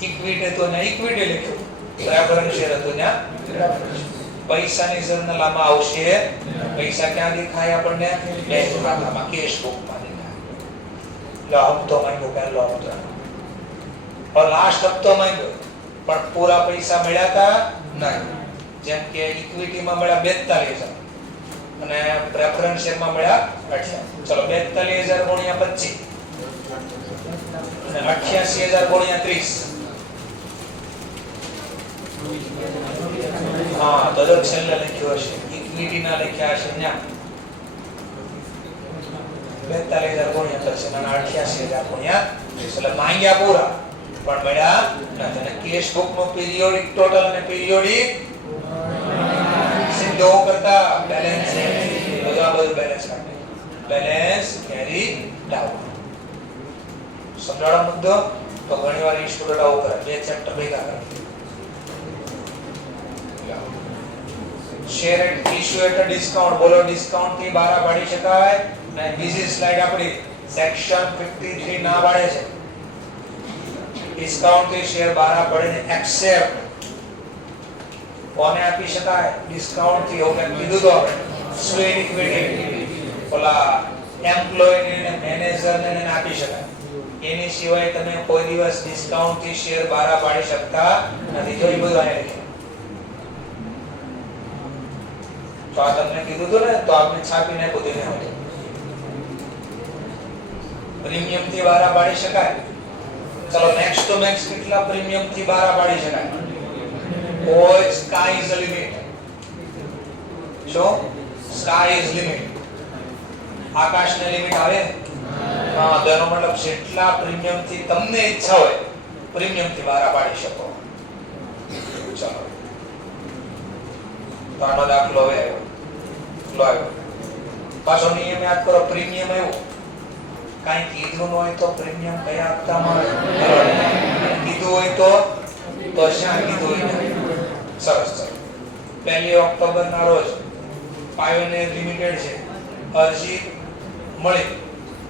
ઇક્વિટી તો ને ઇક્વિટી લખ્યું, પ્રેફરન્સ શેર હતું ને પ્રેફરન્સ. પૈસાની જર્નલ આમાં આવશે. પૈસા ક્યાં દેખાય આપણને? બેંક ખાતામાં, કેશ બુકમાં દેખાય. લો, હપ્તો માંગ્યો પહેલો હપ્તો, और लास्ट हप्तो માંગ્યો પણ પૂરા પૈસા મળ્યા હતા નહીં. જેમ કે ઇક્વિટીમાં મળ્યા 42,000 અને પ્રેફરન્સ શેરમાં મળ્યા 88. ચલો, 42,000 ગુણ્યા 25 અને 88,000 ગુણ્યા 30. હા, તો જો છેલ્લે લખ્યું હશે ઇક્વિટીના લખ્યા હશે ત્યાં 42,000 ગુણ્યા 25 અને 88,000 ગુણ્યા 30. એટલે માંગ્યા પૂરા પણ મળ્યા નથી. અને કેશ બુક નો પીરિયોડિક ટોટલ અને પીરિયોડિક સીધો કરતા બેલેન્સ બધા બધું બેલેન્સ કાઢે. બેલેન્સ કેરી ડાઉન. સમજાણો મુદ્દો? તો ઘણીવાર સ્ટુડન્ટ આવું કરે, બે ચેપ્ટર ભેગા કરે. Share at issue at discount. બોલો, ડિસ્કાઉન્ટ થી બહાર પાડી શકાય? અને બીજી સ્લાઇડ આપણી સેક્શન 53 ના પાડે છે. ડિસ્કાઉન્ટ થી શેર બહાર પડે ને એક્સેપ્ટ કોને આપી શકાય ડિસ્કાઉન્ટ થી ઓકે કીધું તો આપણે સ્વેર ઇક્વિટી ઓલા એમ્પ્લોયી ને મેનેજર ને આપી શકાય એની સિવાય તમે કોઈ દિવસ ડિસ્કાઉન્ટ થી શેર બહાર પાડી શકતા નથી જો એ બધું આયા છે તો આ તમને કીધું તો ને તો આપણે છાપીને બધું ને હતું પ્રીમિયમ થી બહાર પાડી શકાય ચલો નેક્સ્ટ ટુ મેક્સ કેટલા પ્રીમિયમ થી બહાર પાડી શકાય કોઈ સ્કાય ઇઝ લિમિટ જો સ્કાય ઇઝ લિમિટ આકાશની લિમિટ આવે હા તેનો મતલબ જેટલા પ્રીમિયમ થી તમને ઈચ્છા હોય પ્રીમિયમ થી બહાર પાડી શકો ચલો તો આનો દાખલો હવે લો પાછો નિયમ યાદ કરો પ્રીમિયમ આવ્યો કાઈ કીધું ન હોય તો પ્રીમિયમ કયા આપતામાં કીધું હોય તો શા કીધું હોય સરસ ચલો 1 ઓક્ટોબર ના રોજ પાયોનિયર લિમિટેડ છે અરજી મળી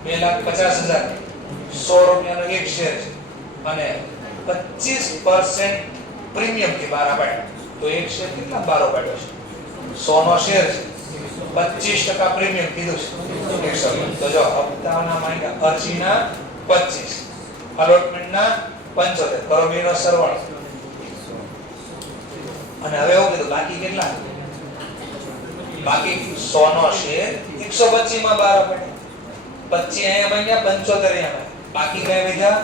2,50,000 100 રૂપિયાનો એક શેર છે અને 25% પ્રીમિયમ થી બહાર પાડ્યો તો એક શેર કેટલા બહાર પાડ્યો છે 100 નો શેર છે 25% પ્રીમિયમ કીધું છે 100 તો જો હપ્તાના માંગ્યા અરજીના 25 અલોટમેન્ટના 75 કરો બેનો સરવાળો અને હવે એવું કીધું બાકી કેટલા બાકી 100 નો શેર 125 માં બહાર પાડ્યો 25 અહીંયા બન્યા 75 અહીંયા બાકી કઈ વધ્યા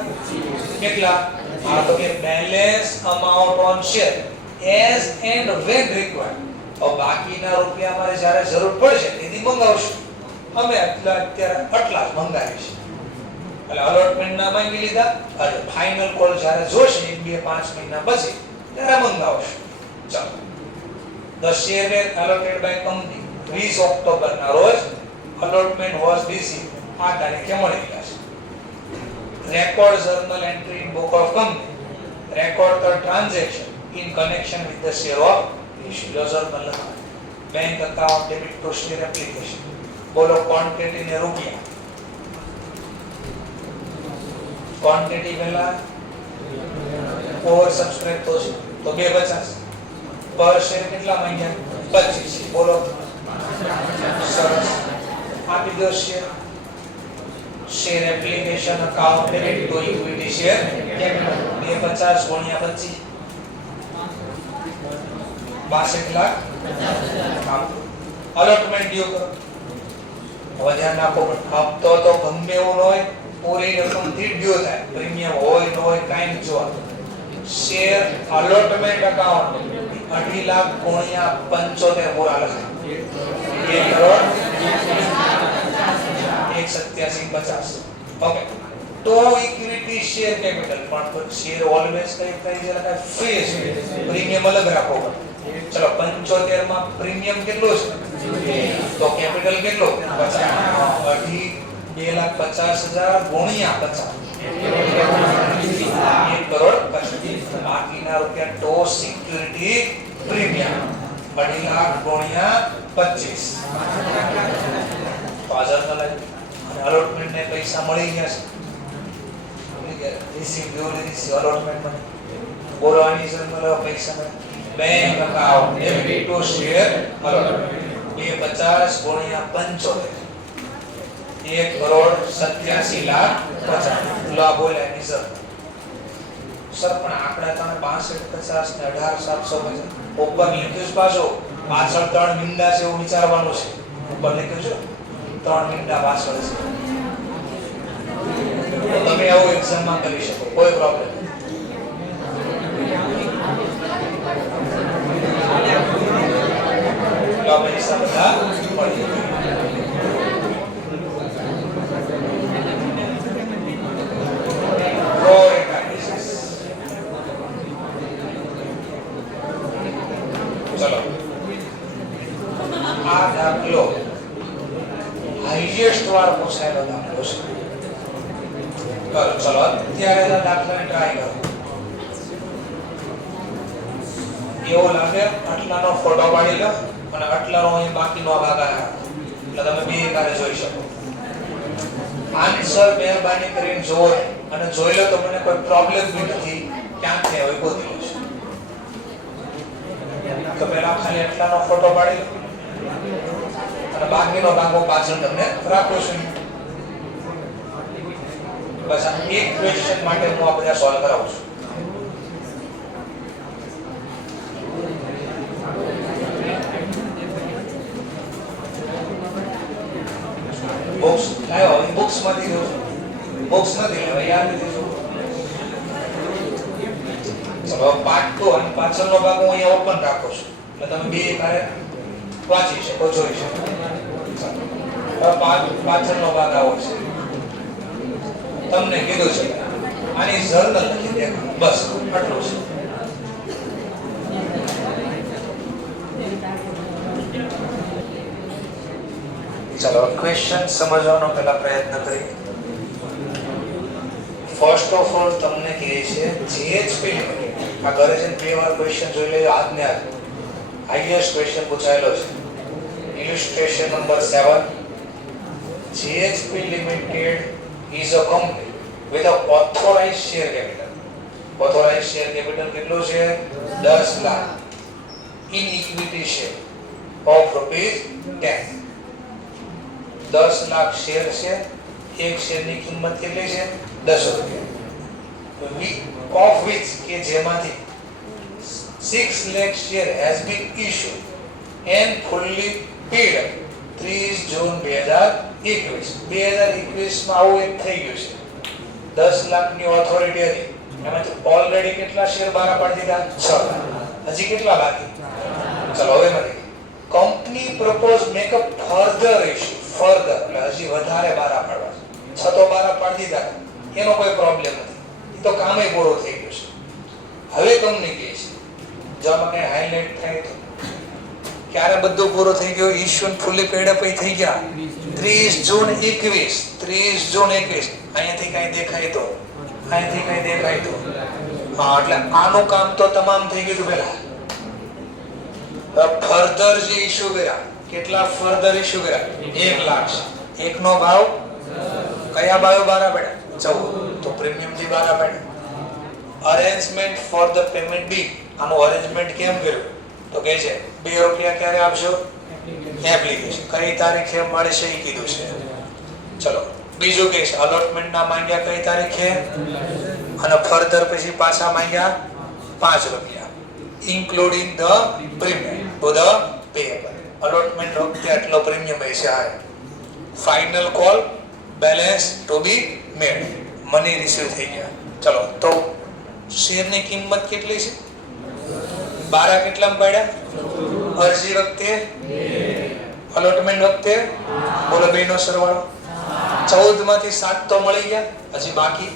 કેટલા આ તો કે balance amount on share as and when required और બાકીના રૂપિયા મારે જ્યારે જરૂર પડશે તેથી મંગાવશું અમે અત્યારે આટલા જ મંગાવીશું એટલે અલોટમેન્ટ ના માંગી લીધા અને ફાઇનલ કોલ જ્યારે જોશે 1 2 5 મહિના પછી ત્યારે મંગાવશું ચાલો the share were allotted by company 20 October ના રોજ allotment was received આ તારીખે મળી ગયા છે record journal entry in book of company record the transaction in connection with the share of issue bank account debit to share application बोलो quantity ने रुपया क्वांटिटी पहला ओवर सब्सक्राइब तो 250 पर शेयर કેટલા માંગ્યા 25 બોલો સરસ આપી દો share application account debit to equity share capital 250 ગુણ્યા 25 62 લાખ અલોટમેન્ટ ડ્યુ કરો હવે ધ્યાન રાખો હપ્તો તો ગમે એવું ન હોય પૂરી રકમ થી ડ્યુ થાય પ્રીમિયમ હોય ન હોય કાઈ ન જોવાનું શેર અલોટમેન્ટ અકાઉન્ટ 2.5 લાખ ગુણ્યા 75 પૂરા લખાય 1 કરોડ 18750 ઓકે તો ઇક્વિટી શેર કેપિટલ પણ શેર ઓલવેઝ કઈ જરા ફ્રી છે પ્રીમિયમ અલગ રાખો ચલો 75 માં પ્રીમિયમ કેટલું છે તો કેપિટલ કેટલો 50 2,50,000 ગુણ્યા 50 1 કરોડ 50 બાકીના રૂપિયા ટો સિક્યુરિટી પ્રીમિયમ 2.5 લાખ ગુણ્યા 25 પાછળ તો લાગે અને અલોટમેન્ટ ને પૈસા મળી ગયા છે રિસીવ રિસીવ અલોટમેન્ટ માં બોલવાની જરૂર પૈસા મળે bank account debit to share allotment 250 गुणिया 75 1 करोड़ 87 लाख 50 ला बोले नहीं सर पण आंकड़ा તમે 65 50 ને 18 750 ઉપર લખ્યું છે પાછો પાછળ ત્રણ મિંડા છે એવું વિચારવાનું છે ઉપર લખ્યું છે ત્રણ મિંડા પાછળ છે તમે આવું એક્ઝામ માં કરી શકો કોઈ પ્રોબ્લેમ પૈસા બધા મળી ચલો આ દાખલો હાઈએસ્ટ વાર પૂછાયેલો દાખલો છે કરો ચલો અત્યારે આ દાખલાને ટ્રાય કરો એવો લાગે આટલાનો ફોટો પાડી લો અને આટલાનો અહીં બાકીનો ભાગ આવ્યો એટલે તમે બે કારે જોઈ શકો આન્સર મહેરબાની કરીને જોવો અને જોઈ લો તો મને કોઈ પ્રોબ્લેમ બી નથી ક્યાં છે હવે ગોતી લો તો પહેલા ખાલી એટલાનો ફોટો પાડી લો અને બાકીનો ભાગો પાછળ તમને રાખું છું. બસ આ એક ક્વેશ્ચન માટે હું આ બધા સોલ્વ કરાવું છું. બોક્સ લાયો, બોક્સ માંથી જો બોક્સ નથી લેવા યાદ નથી જો. ચલો પાર્ટ 2 અને પાછળનો ભાગ હું અહીંયા ઓપન રાખું છું એટલે તમે બે કારે વાંચી શકો, જોઈ શકો. પાછળનો ભાગ આવો છે. તમને કીધું છે આની જર્નલ લખી દે, બસ આટલું છે. ચલો ક્વેશ્ચન સમજવાનો પહેલા પ્રયત્ન કરીએ. ફર્સ્ટ ઓફ ઓલ તમને કહે છે જીએચપી લિમિટેડ. આ ઘરે છે બે વાર ક્વેશ્ચન જોઈ લેજો. આજને આજ હાઈએસ્ટ ક્વેશ્ચન પૂછાયેલો છે. Illustration number 7. GHP limited is a company with a authorized share capital. Authorized share capital કેટલું છે? 10 lakh. In equity share of rupees 10. 10 lakh share છે. એક શેરની કિંમત કેટલી છે? 10 રૂપિયા. Of which કે જેમાંથી 6 lakh share has been issued and fully paid up 30 જૂન 2021. 2021 માં આવું એક થઈ ગયું છે. 10 લાખની ઓથોરિટી હતી, એમાંથી ઓલરેડી કેટલા શેર બહાર પાડી દીધા? 6 લાખ. હજી કેટલા બાકી? ચલો હવે મને company propose make a further issue. Further એટલે હજી વધારે બહાર પાડવા છે. 6 તો બહાર પાડી દીધા, એનો કોઈ પ્રોબ્લેમ નથી, એ તો કામે પૂરો થઈ ગયું છે. હવે કંપની કહે છે જો મને હાઇલાઇટ થાય તો ક્યારે બધું પૂરું થઈ ગયું? ઇશ્યુ ફૂલી પેડ અપ થઈ ગયા 30 જૂન 21. 30 જૂન 21. અહીંયાથી કઈ દેખાય તો અહીંયાથી કઈ દેખાય તો હા, એટલે આનું કામ તો તમામ થઈ ગયું પેલા. ફર્ધર જે ઇશ્યુ કર્યા, કેટલા ફર્ધર ઇશ્યુ કર્યા? 1 લાખ. એકનો ભાવ કયા ભાવે બારા પડ્યા? 14. તો પ્રીમિયમ થી બારા પડ્યા. અરેન્જમેન્ટ ફોર ધ પેમેન્ટ બી. આનું અરેન્જમેન્ટ કેમ કર્યું? તો કહે છે 2 રૂપિયા ક્યારે આપશો? એપ્લિકેશન કઈ તારીખે મળે છે એ કીધું છે. ચલો બીજું કહે છે અલોટમેન્ટ ના માંગ્યા કઈ તારીખે, અને ફર્ધર પછી પાછા માંગ્યા 5 રૂપિયા including the premium to the payable. Allotment વખતે આટલો પ્રીમિયમ હશે. આ final call balance to be made. Money receive થઈ ગયા. ચલો તો શેરની કિંમત કેટલી છે? 12 કેટલામાં પડ્યા? અરજી વખતે, અલોટમેન્ટ વખતે બોલો બેનો સરવાળો 14 માંથી 7 તો મળી ગયા, હજી બાકી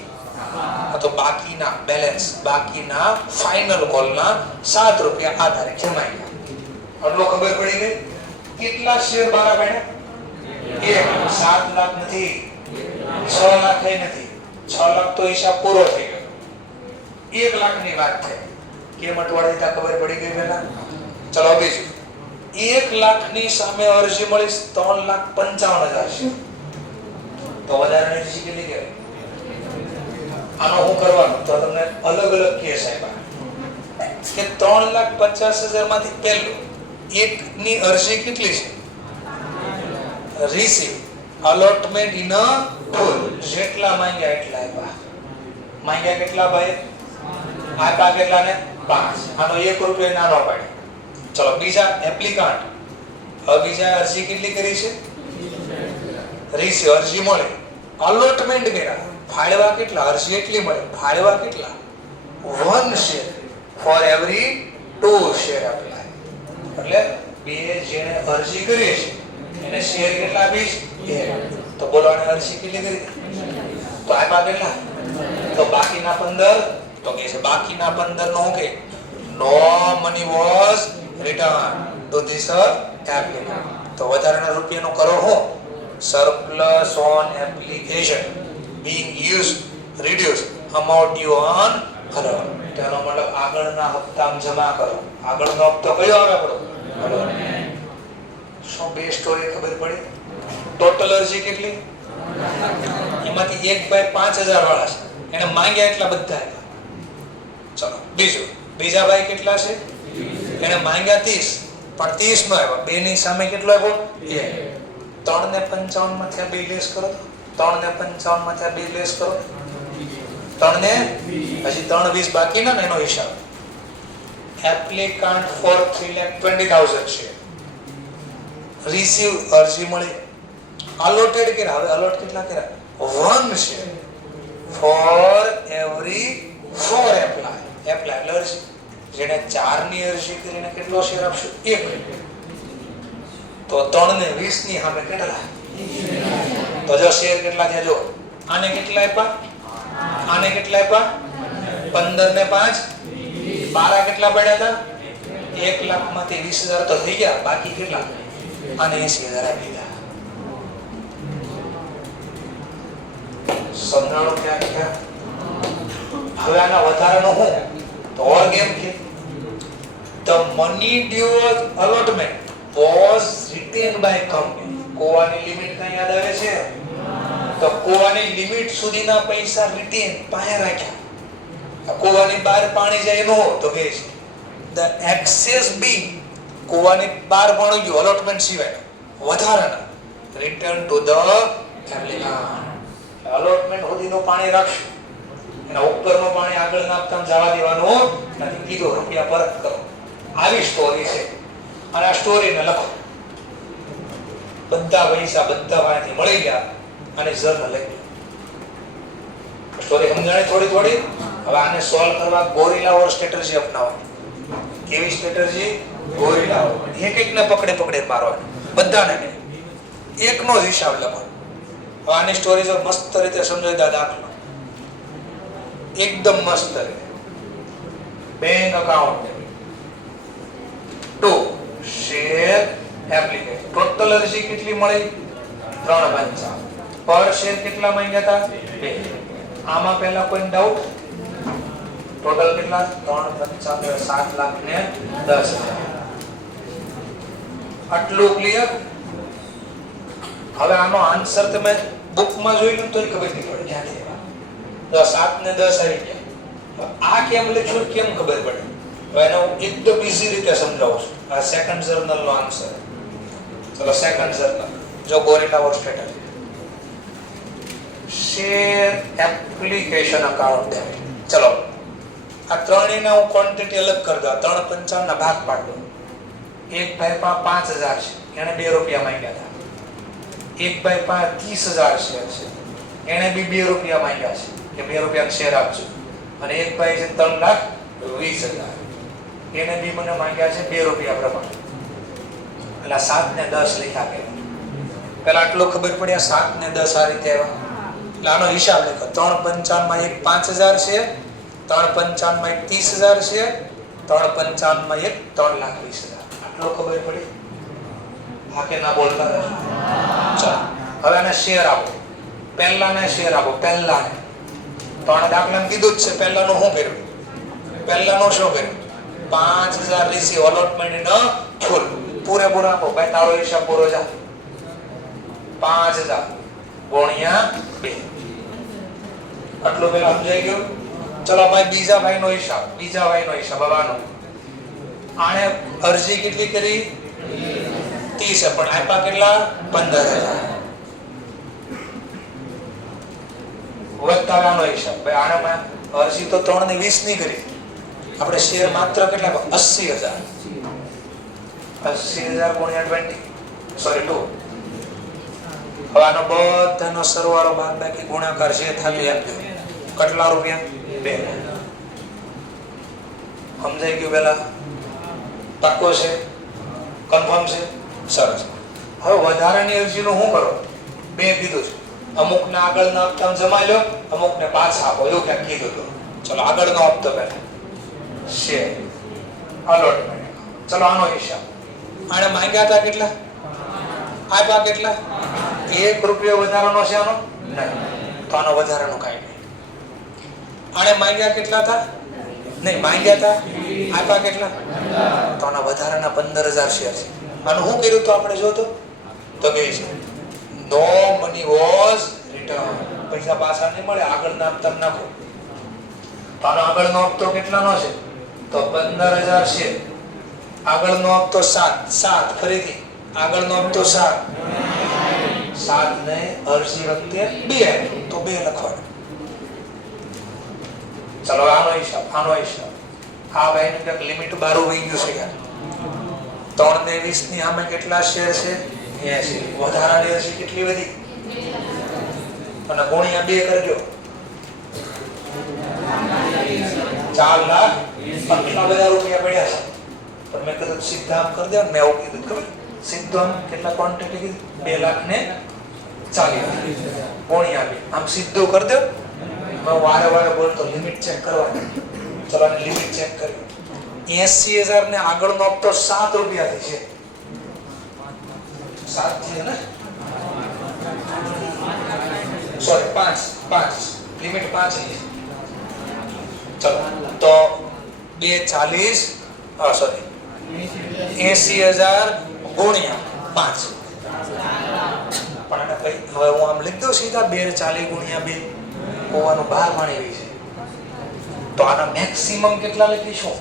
તો બાકીના બેલેન્સ, બાકીના ફાઇનલ કોલના 7 રૂપિયા આ તારીખે માંગ્યા. આટલો ખબર પડી ગઈ. કેટલા શેર બારા પડ્યા? 7 લાખ નથી, 6 લાખ નથી. 6 લાખ તો હિસાબ પૂરો થઈ ગયો. 1 લાખની વાત થઈ. કેમ અટવાડી તા ખબર પડી ગઈ પહેલા. ચલો બીજું 1 લાખની સામે અરજી મળી 3,55,000 છે. તો વધારાની અરજી કેટલી કહેવાય? આનો શું કરવાનું? તો તમને અલગ અલગ કેસ આપ્યા કે 3,50,000 માંથી પહેલું એકની અરજી કેટલી છે? રિસીવ અલોટમેન્ટ ઇન અ ફૂલ. જેટલા માંગ્યા એટલા આપ્યા. માંગ્યા કેટલા ભાઈ? આપ્યા કેટલા ને? 5. આનો 1 રૂપિયા નાનો પાડ્યો. ચલો બીજા એપ્લિકાન્ટ. હવે બીજા અરજી કેટલી કરી છે? રિસીવ અરજી મળે. અલોટમેન્ટ કર્યા. ફાળવા કેટલા? અરજી એટલી મળે. ફાળવા કેટલા? 1 share for every 2 share apply. એટલે બે જેને અરજી કરી છે એને શેર કેટલા આપીશ? 1. તો બોલો આને અરજી કેટલી કરી? તો આપ્યા કેટલા? તો બાકીના 15. તો કે છે બાકીના 15 નો કે no money was return to this applicant. તો વધારાના રૂપિયાનો કરો હું? Surplus on application being used reduce amount due on allot. તેનો મતલબ આગળના હપ્તામાં જમા કરો. આગળનો હપ્તો કયો આવે આપણો? અલોટ. શું બે સ્ટોરી ખબર પડી? ટોટલ અરજી કેટલી? એમાંથી 1/5000 વાળા છે, એને માંગ્યા એટલા બધા આપ્યા. ચલો બીજું, બીજા ભાઈ કેટલા છે? એને માંગ્યા 30 પણ 30 નો આવ્યો. 2 ની સામે કેટલો આવ્યો? 1. 3 ને 55 માંથી 2 લેસ કરો તો 3 ને 55 માંથી 2 લેસ કરો 3 ને હજી 3 20 બાકી ના એનો હિસાબ. એપ્લિકન્ટ ફોર 3,20,000 છે. રિસીવ અરજી મળી, અલોટેડ કર્યા. હવે અલોટ કેટલા કર્યા? 1 શેર ફોર એવરી 4 એપ્લાય એટલે અરજી. જેને 4 ની અરજી કરીને કેટલો શેર આપશું? 1. તો 3 ને 20 ની સામે કેટલા? તો જો શેર કેટલા થયા જો. આને કેટલા આપ્યા? આને કેટલા આપ્યા? 15 ને 5 12 કેટલા પડ્યા હતા? 1 લાખ માંથી 20,000 તો થઈ ગયા. બાકી કેટલા? આને 80,000 આપી દીધા. સમજાણો ક્યાં ક્યાં? હવે આના વધારાનો હું તો ઓર ગેમ કે the money due allotment was retained by company. કોવાની લિમિટ કઈ યાદ આવે છે? તો કોવાની લિમિટ સુધીના પૈસા રિટેન પાસે રાખ્યા. કોવાની બહાર પાણી જાય નો તો કે છે the excess being કોવાની બહાર પાણી ગયું allotment સિવાય વધારાના return to the applicant. allotment સુધીનું પાણી રાખશું, એના ઉપરનું પાણી આગળ નાખતા જવા દેવાનું નથી. કીધું રૂપિયા પરત કરો. આવી સ્ટોરી છે અને આ સ્ટોરીને લખો. બધા પૈસા બધા પાસેથી મળી ગયા અને જર્નલ લખી. સ્ટોરી સમજાણી થોડી થોડી. હવે આને સોલ્વ કરવા ગોરિલા ઓર સ્ટ્રેટેજી અપનાવવાની. કેવી સ્ટ્રેટેજી? ગોરિલા ઓર. એક એકને પકડે પકડે મારવાની, બધાને એકનો જ હિસાબ લખવાનો. હવે આની સ્ટોરી જો મસ્ત રીતે સમજાવી દા. દાખલો એકદમ મસ્ત રીતે. Bank account to share application. Total અરજી કેટલી મળી? 3,55. પર શેર કેટલા માંગ્યા હતા? 2. આમાં પહેલા કોઈ ડાઉટ? ટોટલ કેટલા? 3,55 7 લાખ ને 10,000. આટલું ક્લિયર? હવે આનો આન્સર તમે બુકમાં જોઈ લો તો ખબર નહીં પડે ક્યાંથી આવ્યા. 7 ને 10 આવી ગયા. આ કેમ લખ્યું કેમ ખબર પડે? હવે એનો એકદમ ઈઝી રીતે સમજાવું છું. આ સેકન્ડ જર્નલ નો આન્સર. ચલો સેકન્ડ જર્નલ જો ગોરિલા or strategy. Share application account debit. ચલો આ ત્રણેયને હું ક્વોન્ટિટી અલગ કરી દઉં. 3,55 ના ભાગ પાડ દઉં. એક ભાઈ પાસે 5,000 છે, એને 2 રૂપિયા માંગ્યા હતા. એક ભાઈ પાસે 30,000 શેર છે, એને બી 2 રૂપિયા માંગ્યા છે કે 2 રૂપિયા શેર આપજો. અને એક ભાઈ છે 3,20,000, એને બી મને માંગ્યા છે 2 રૂપિયા પ્રમાણે. એટલે 7 ને 10 લખ્યા કે પેલા આટલું ખબર પડ્યા 7 ને 10 આ રીતે આવ્યા. એટલે આનો હિસાબ લખો. 3,55 માં એક 5,000 છે, 3,55 માં એક 30,000 છે, 3,55 માં એક 3,20,000. આટલો ખબર પડી? હા કે ના બોલતા રહેજો. ચાલો હવે આને શેર આપો. પહેલાને શેર આપો. પહેલાને 3 દાખલામાં કીધું જ છે. પહેલાનું શું કર્યું? પહેલાનું શું કર્યું? 5,000 રિસીવ અલોટમેન્ટ ન ફૂલ પૂરેપૂરા આપો. ભાઈ તારો હિસાબ પૂરો જા. 5,000 ગુણ્યા 2. આટલું પેલા સમજાઈ ગયું? ચલો ભાઈ બીજા ભાઈનો હિસાબ. બીજા ભાઈનો હિસાબ હવાનો. આણે અરજી કેટલી કરી? 30 પણ આપ્યા કેટલા? 15,000. વધતાનો હિસાબ. ભાઈ આણે અરજી તો 3 ને 20 ની કરી. આપણે શેર માત્ર કેટલા? 80,000. 80,000 ગુણ્યા 20 સોરી 2. હવે આનો બધાનો સરવાળો બાદબાકી ગુણાકાર જે થતું આપજો. કેટલા રૂપિયા? 2. સમજાઈ ગયું? પેલા પાક્કો છે? કન્ફર્મ છે? સરસ. હવે વધારાની અરજીનું શું કરો? 2 કીધું છે. અમુકને આગળના હપ્તામાં જમાઈ લો, અમુકને પાછા આપો, એવું ક્યાંક કીધું હતું. ચલો આગળનો હપ્તો પહેલા શેર અલોટમેન્ટ. ચલો આનો હિસાબ. આને માંગ્યા હતા કેટલા? આપ્યા કેટલા? 1 રૂપિયો વધારાનો છે આનો? નહીં. તો આનો વધારાનો કાંઈ નહીં. આને માંગ્યા કેટલા હતા? નહીં માંગ્યા હતા. આપ્યા કેટલા? તો આના વધારાના 15,000 શેર છે. આનું શું કર્યું તો આપણે જોતો તો કે છે નો મની વોઝ રિટર્ન. પૈસા પાછા નહીં મળે. આગળના હપ્તા નાખો. તો આનો આગળનો હપ્તો કેટલાનો છે? તો 15,000 છે. આગળનો હપ્તો 7 7 ફરીથી આગળનો હપ્તો 7 7 ને અરજી વખતે 2 તો 2 લખવાનું. ચલો આનો હિસાબ આ ભાઈનું ક્યાંક લિમિટ 12 વહી ગયું છે યાર. 3 ને 20 ની આમાં કેટલા શેર છે 80. વધારાની અરજી કેટલી વધી અને ગુણ્યા 2 કરજો 4 લાખ આટલા બધા રૂપિયા પડ્યા છે. પણ મેં કીધું સીધા આમ કરી દો ને. મેં એવું કીધું ખબર સીધું આમ કેટલા ક્વોન્ટિટી કીધી 2 લાખ ને 40 ગુણ્યા 2 આમ સીધું કરી દો. मैं वारे वारे बोलतो लिमिट चेक करवानी. चलो आने लिमिट चेक करियो. 80,000 ने આગળનો હપ્તો 7 રૂપિયા થી છે. 7 છે ને સોરી 5 લિમિટ 5 છે. ચલો તો 240 સોરી 80,000 ગુણ્યા 5 પણ આને કઈ હવે હું આમ લખી દઉં સીધા 240 ગુણ્યા 2 હોવાનું બહાર માની રહી છે. તો આના મેક્સિમમ કેટલા લખીશું?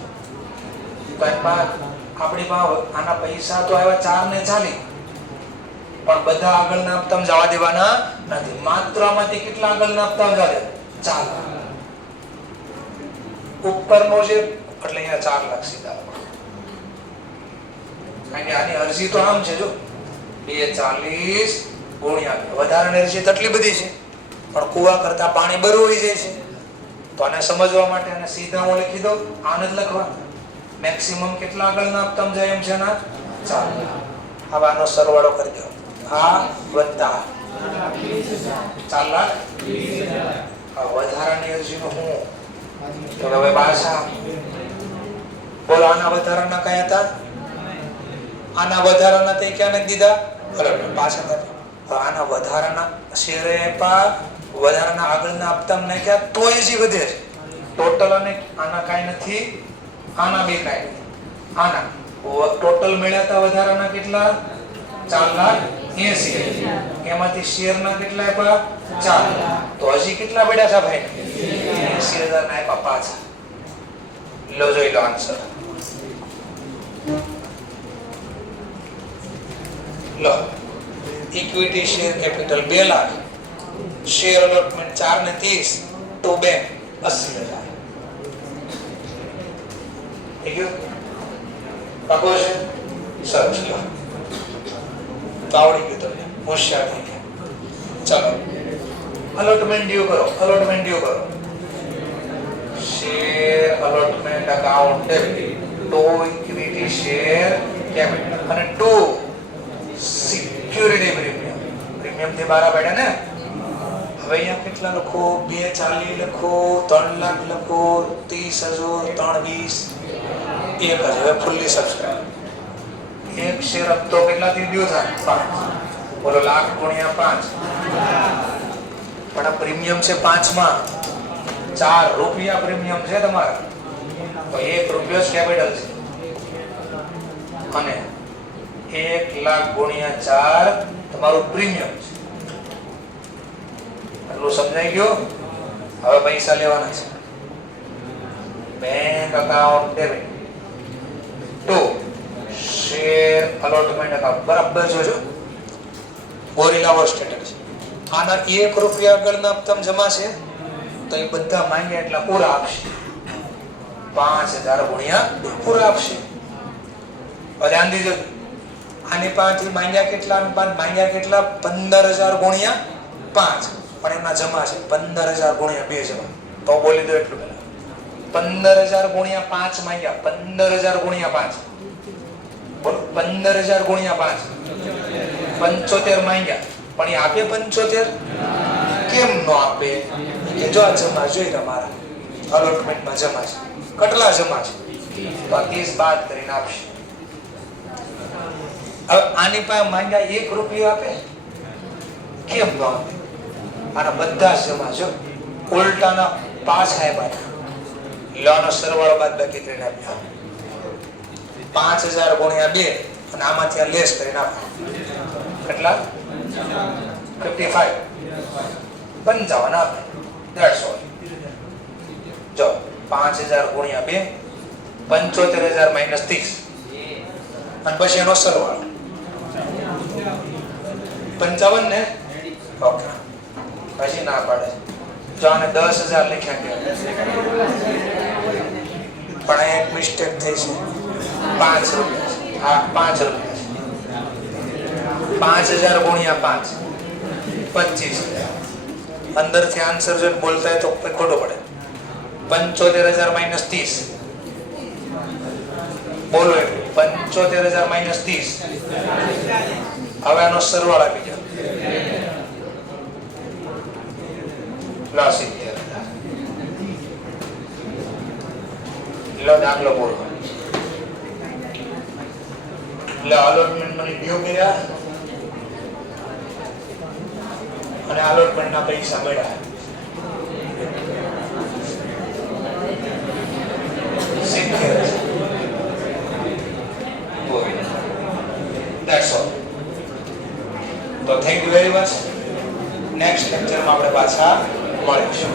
તો આપણી પાસે આના પૈસા તો આવ્યા 4 ને 40 પણ બધા આગળના હપ્તા જવા દેવાના નથી. માત્ર આમાંથી કેટલા આગળના હપ્તા જવા દે 4 લાખ ઉપરનો છે એટલે અહીંયા 4 લાખ સીધા. કારણ કે આની અરજી તો આમ છે જો 240 ગુણ્યા વધારાની અરજી તટલી બધી છે પણ કુવા કરતા પાણી બરું હોઈ જાય છે. તો આને સમજવા માટે આને સીધા હું લખી દઉં. આને જ લખવા મેક્સિમમ કેટલા આગળના હપ્તા જાય એમ છે ના 4. હવે આનો સરવાળો કરી દો. આ વત્તા 4 લાખ વધારાની અરજીનો હું તો હવે પાછા બોલો આના વધારાના કયા હતા? આના વધારાના તે ક્યાં નથી દીધા બરાબર પાછા આના વધારાના શેર આપ્યા વધારાના આગળના હપ્તા નાખ્યા તોય જે વધે છે ટોટલ. અને આના કાઈ નથી આના બે કાઈ આના ટોટલ મળ્યા હતા વધારાના કેટલા 4,80,000 એમાંથી શેરના કેટલા આપ્યા 4 તો હજી કેટલા પડ્યા છે ભાઈ 80,000 ના આપ્યા પાછા. લો જોઈ લો આન્સર. લો equity share capital 2 lakh share allotment 4 ને 30 તો બેંક 80,000 થઈ ગયું. પાકો છે સરસ. લો તો આવડી ગયું તમને હોશિયાર થઈ ગયા. ચલો અલોટમેન્ટ ડ્યુ કરો. Share allotment account debit to equity share capital અને ટુ સિક્યુરિટી પ્રીમિયમ થી 12 પડ્યા ને. હવે અહીંયા કેટલા લખો 240 લખો 3 લાખ લખો 30,000 320 1 હવે ફૂલી સબસ્ક્રાઇબ. એક શેર હપ્તો કેટલાથી ડ્યુ થાય 5 બોલો લાખ ગુણ્યા 5 પણ આ પ્રીમિયમ છે 5 માં 4 રૂપિયા પ્રીમિયમ છે તમારા તો 1 રૂપિયો કેપિટલ છે અને 1 લાખ ગુણ્યા 4 તમારું પ્રીમિયમ છે. એટલું સમજાઈ ગયું. હવે પૈસા લેવાના છે. Bank account debit to share allotment account બરાબર જોજો. ગોરિલા વર્ક સ્ટેટસ આના 1 રૂપિયા આગળના હપ્તા જમા છે તો એ બધા માંગ્યા એટલા પૂરા આપશે. 5,000 ગુણ્યા પૂરા આપશે. ધ્યાન દીજો આની પાસેથી માંગ્યા કેટલા 15,000 ગુણ્યા 5 પણ એમના જમા છે 15,000 ગુણ્યા 2 જમા. તો બોલી દો એટલું પહેલા 15,000 ગુણ્યા 5 માંગ્યા 15,000 ગુણ્યા 5 બોલો 15,000 ગુણ્યા 5 75 માંગ્યા પણ એ આપે 75 કેમ નો આપે કે જો આ જમા જોઈ તમારા અલોટમેન્ટમાં જમા છે કેટલા જમા છે તો આ 30 બાદ કરીને આપશે. હવે આની પાસે માંગ્યા 1 રૂપિયો આપે કેમ નો આપે? આના બધા જમા જો ઉલટાના પાછા આપ્યા લોનો સરવાળો બાદ બાકી કરીને આપ્યા 5,000 ગુણ્યા 2 અને આમાંથી આ લેસ કરીને આપ્યા કેટલા 55 55 આપે ધેટ્સ ઓલ. જો 5,000 ગુણ્યા 2 75,000 માઈનસ 30 અને પછી એનો સરવાળો 55 ને ઓકે પછી ના પાડે જો આને 10,000 લખ્યા ગયા પણ અહીં એક મિસ્ટેક થઈ છે 5 રૂપિયા હા 5 રૂપિયા 5,000 ગુણ્યા 5 25,000 અંદરથી આન્સર જોઈને બોલતા હોય તો ખોટો પડે 75,000 માઇનસ 30 બોલો 75,000 માઇનસ 30 હવે આનો સરવાળો આપી દો લો 70,000 લો દાખલો બોલો લો અલોટમેન્ટ મને ડ્યુ કર્યા અને અલોટમેન્ટ ના પૈસા મળ્યા 70,000 That's all. તો thank you very much next લેક્ચરમાં આપણે પાછા મળીશું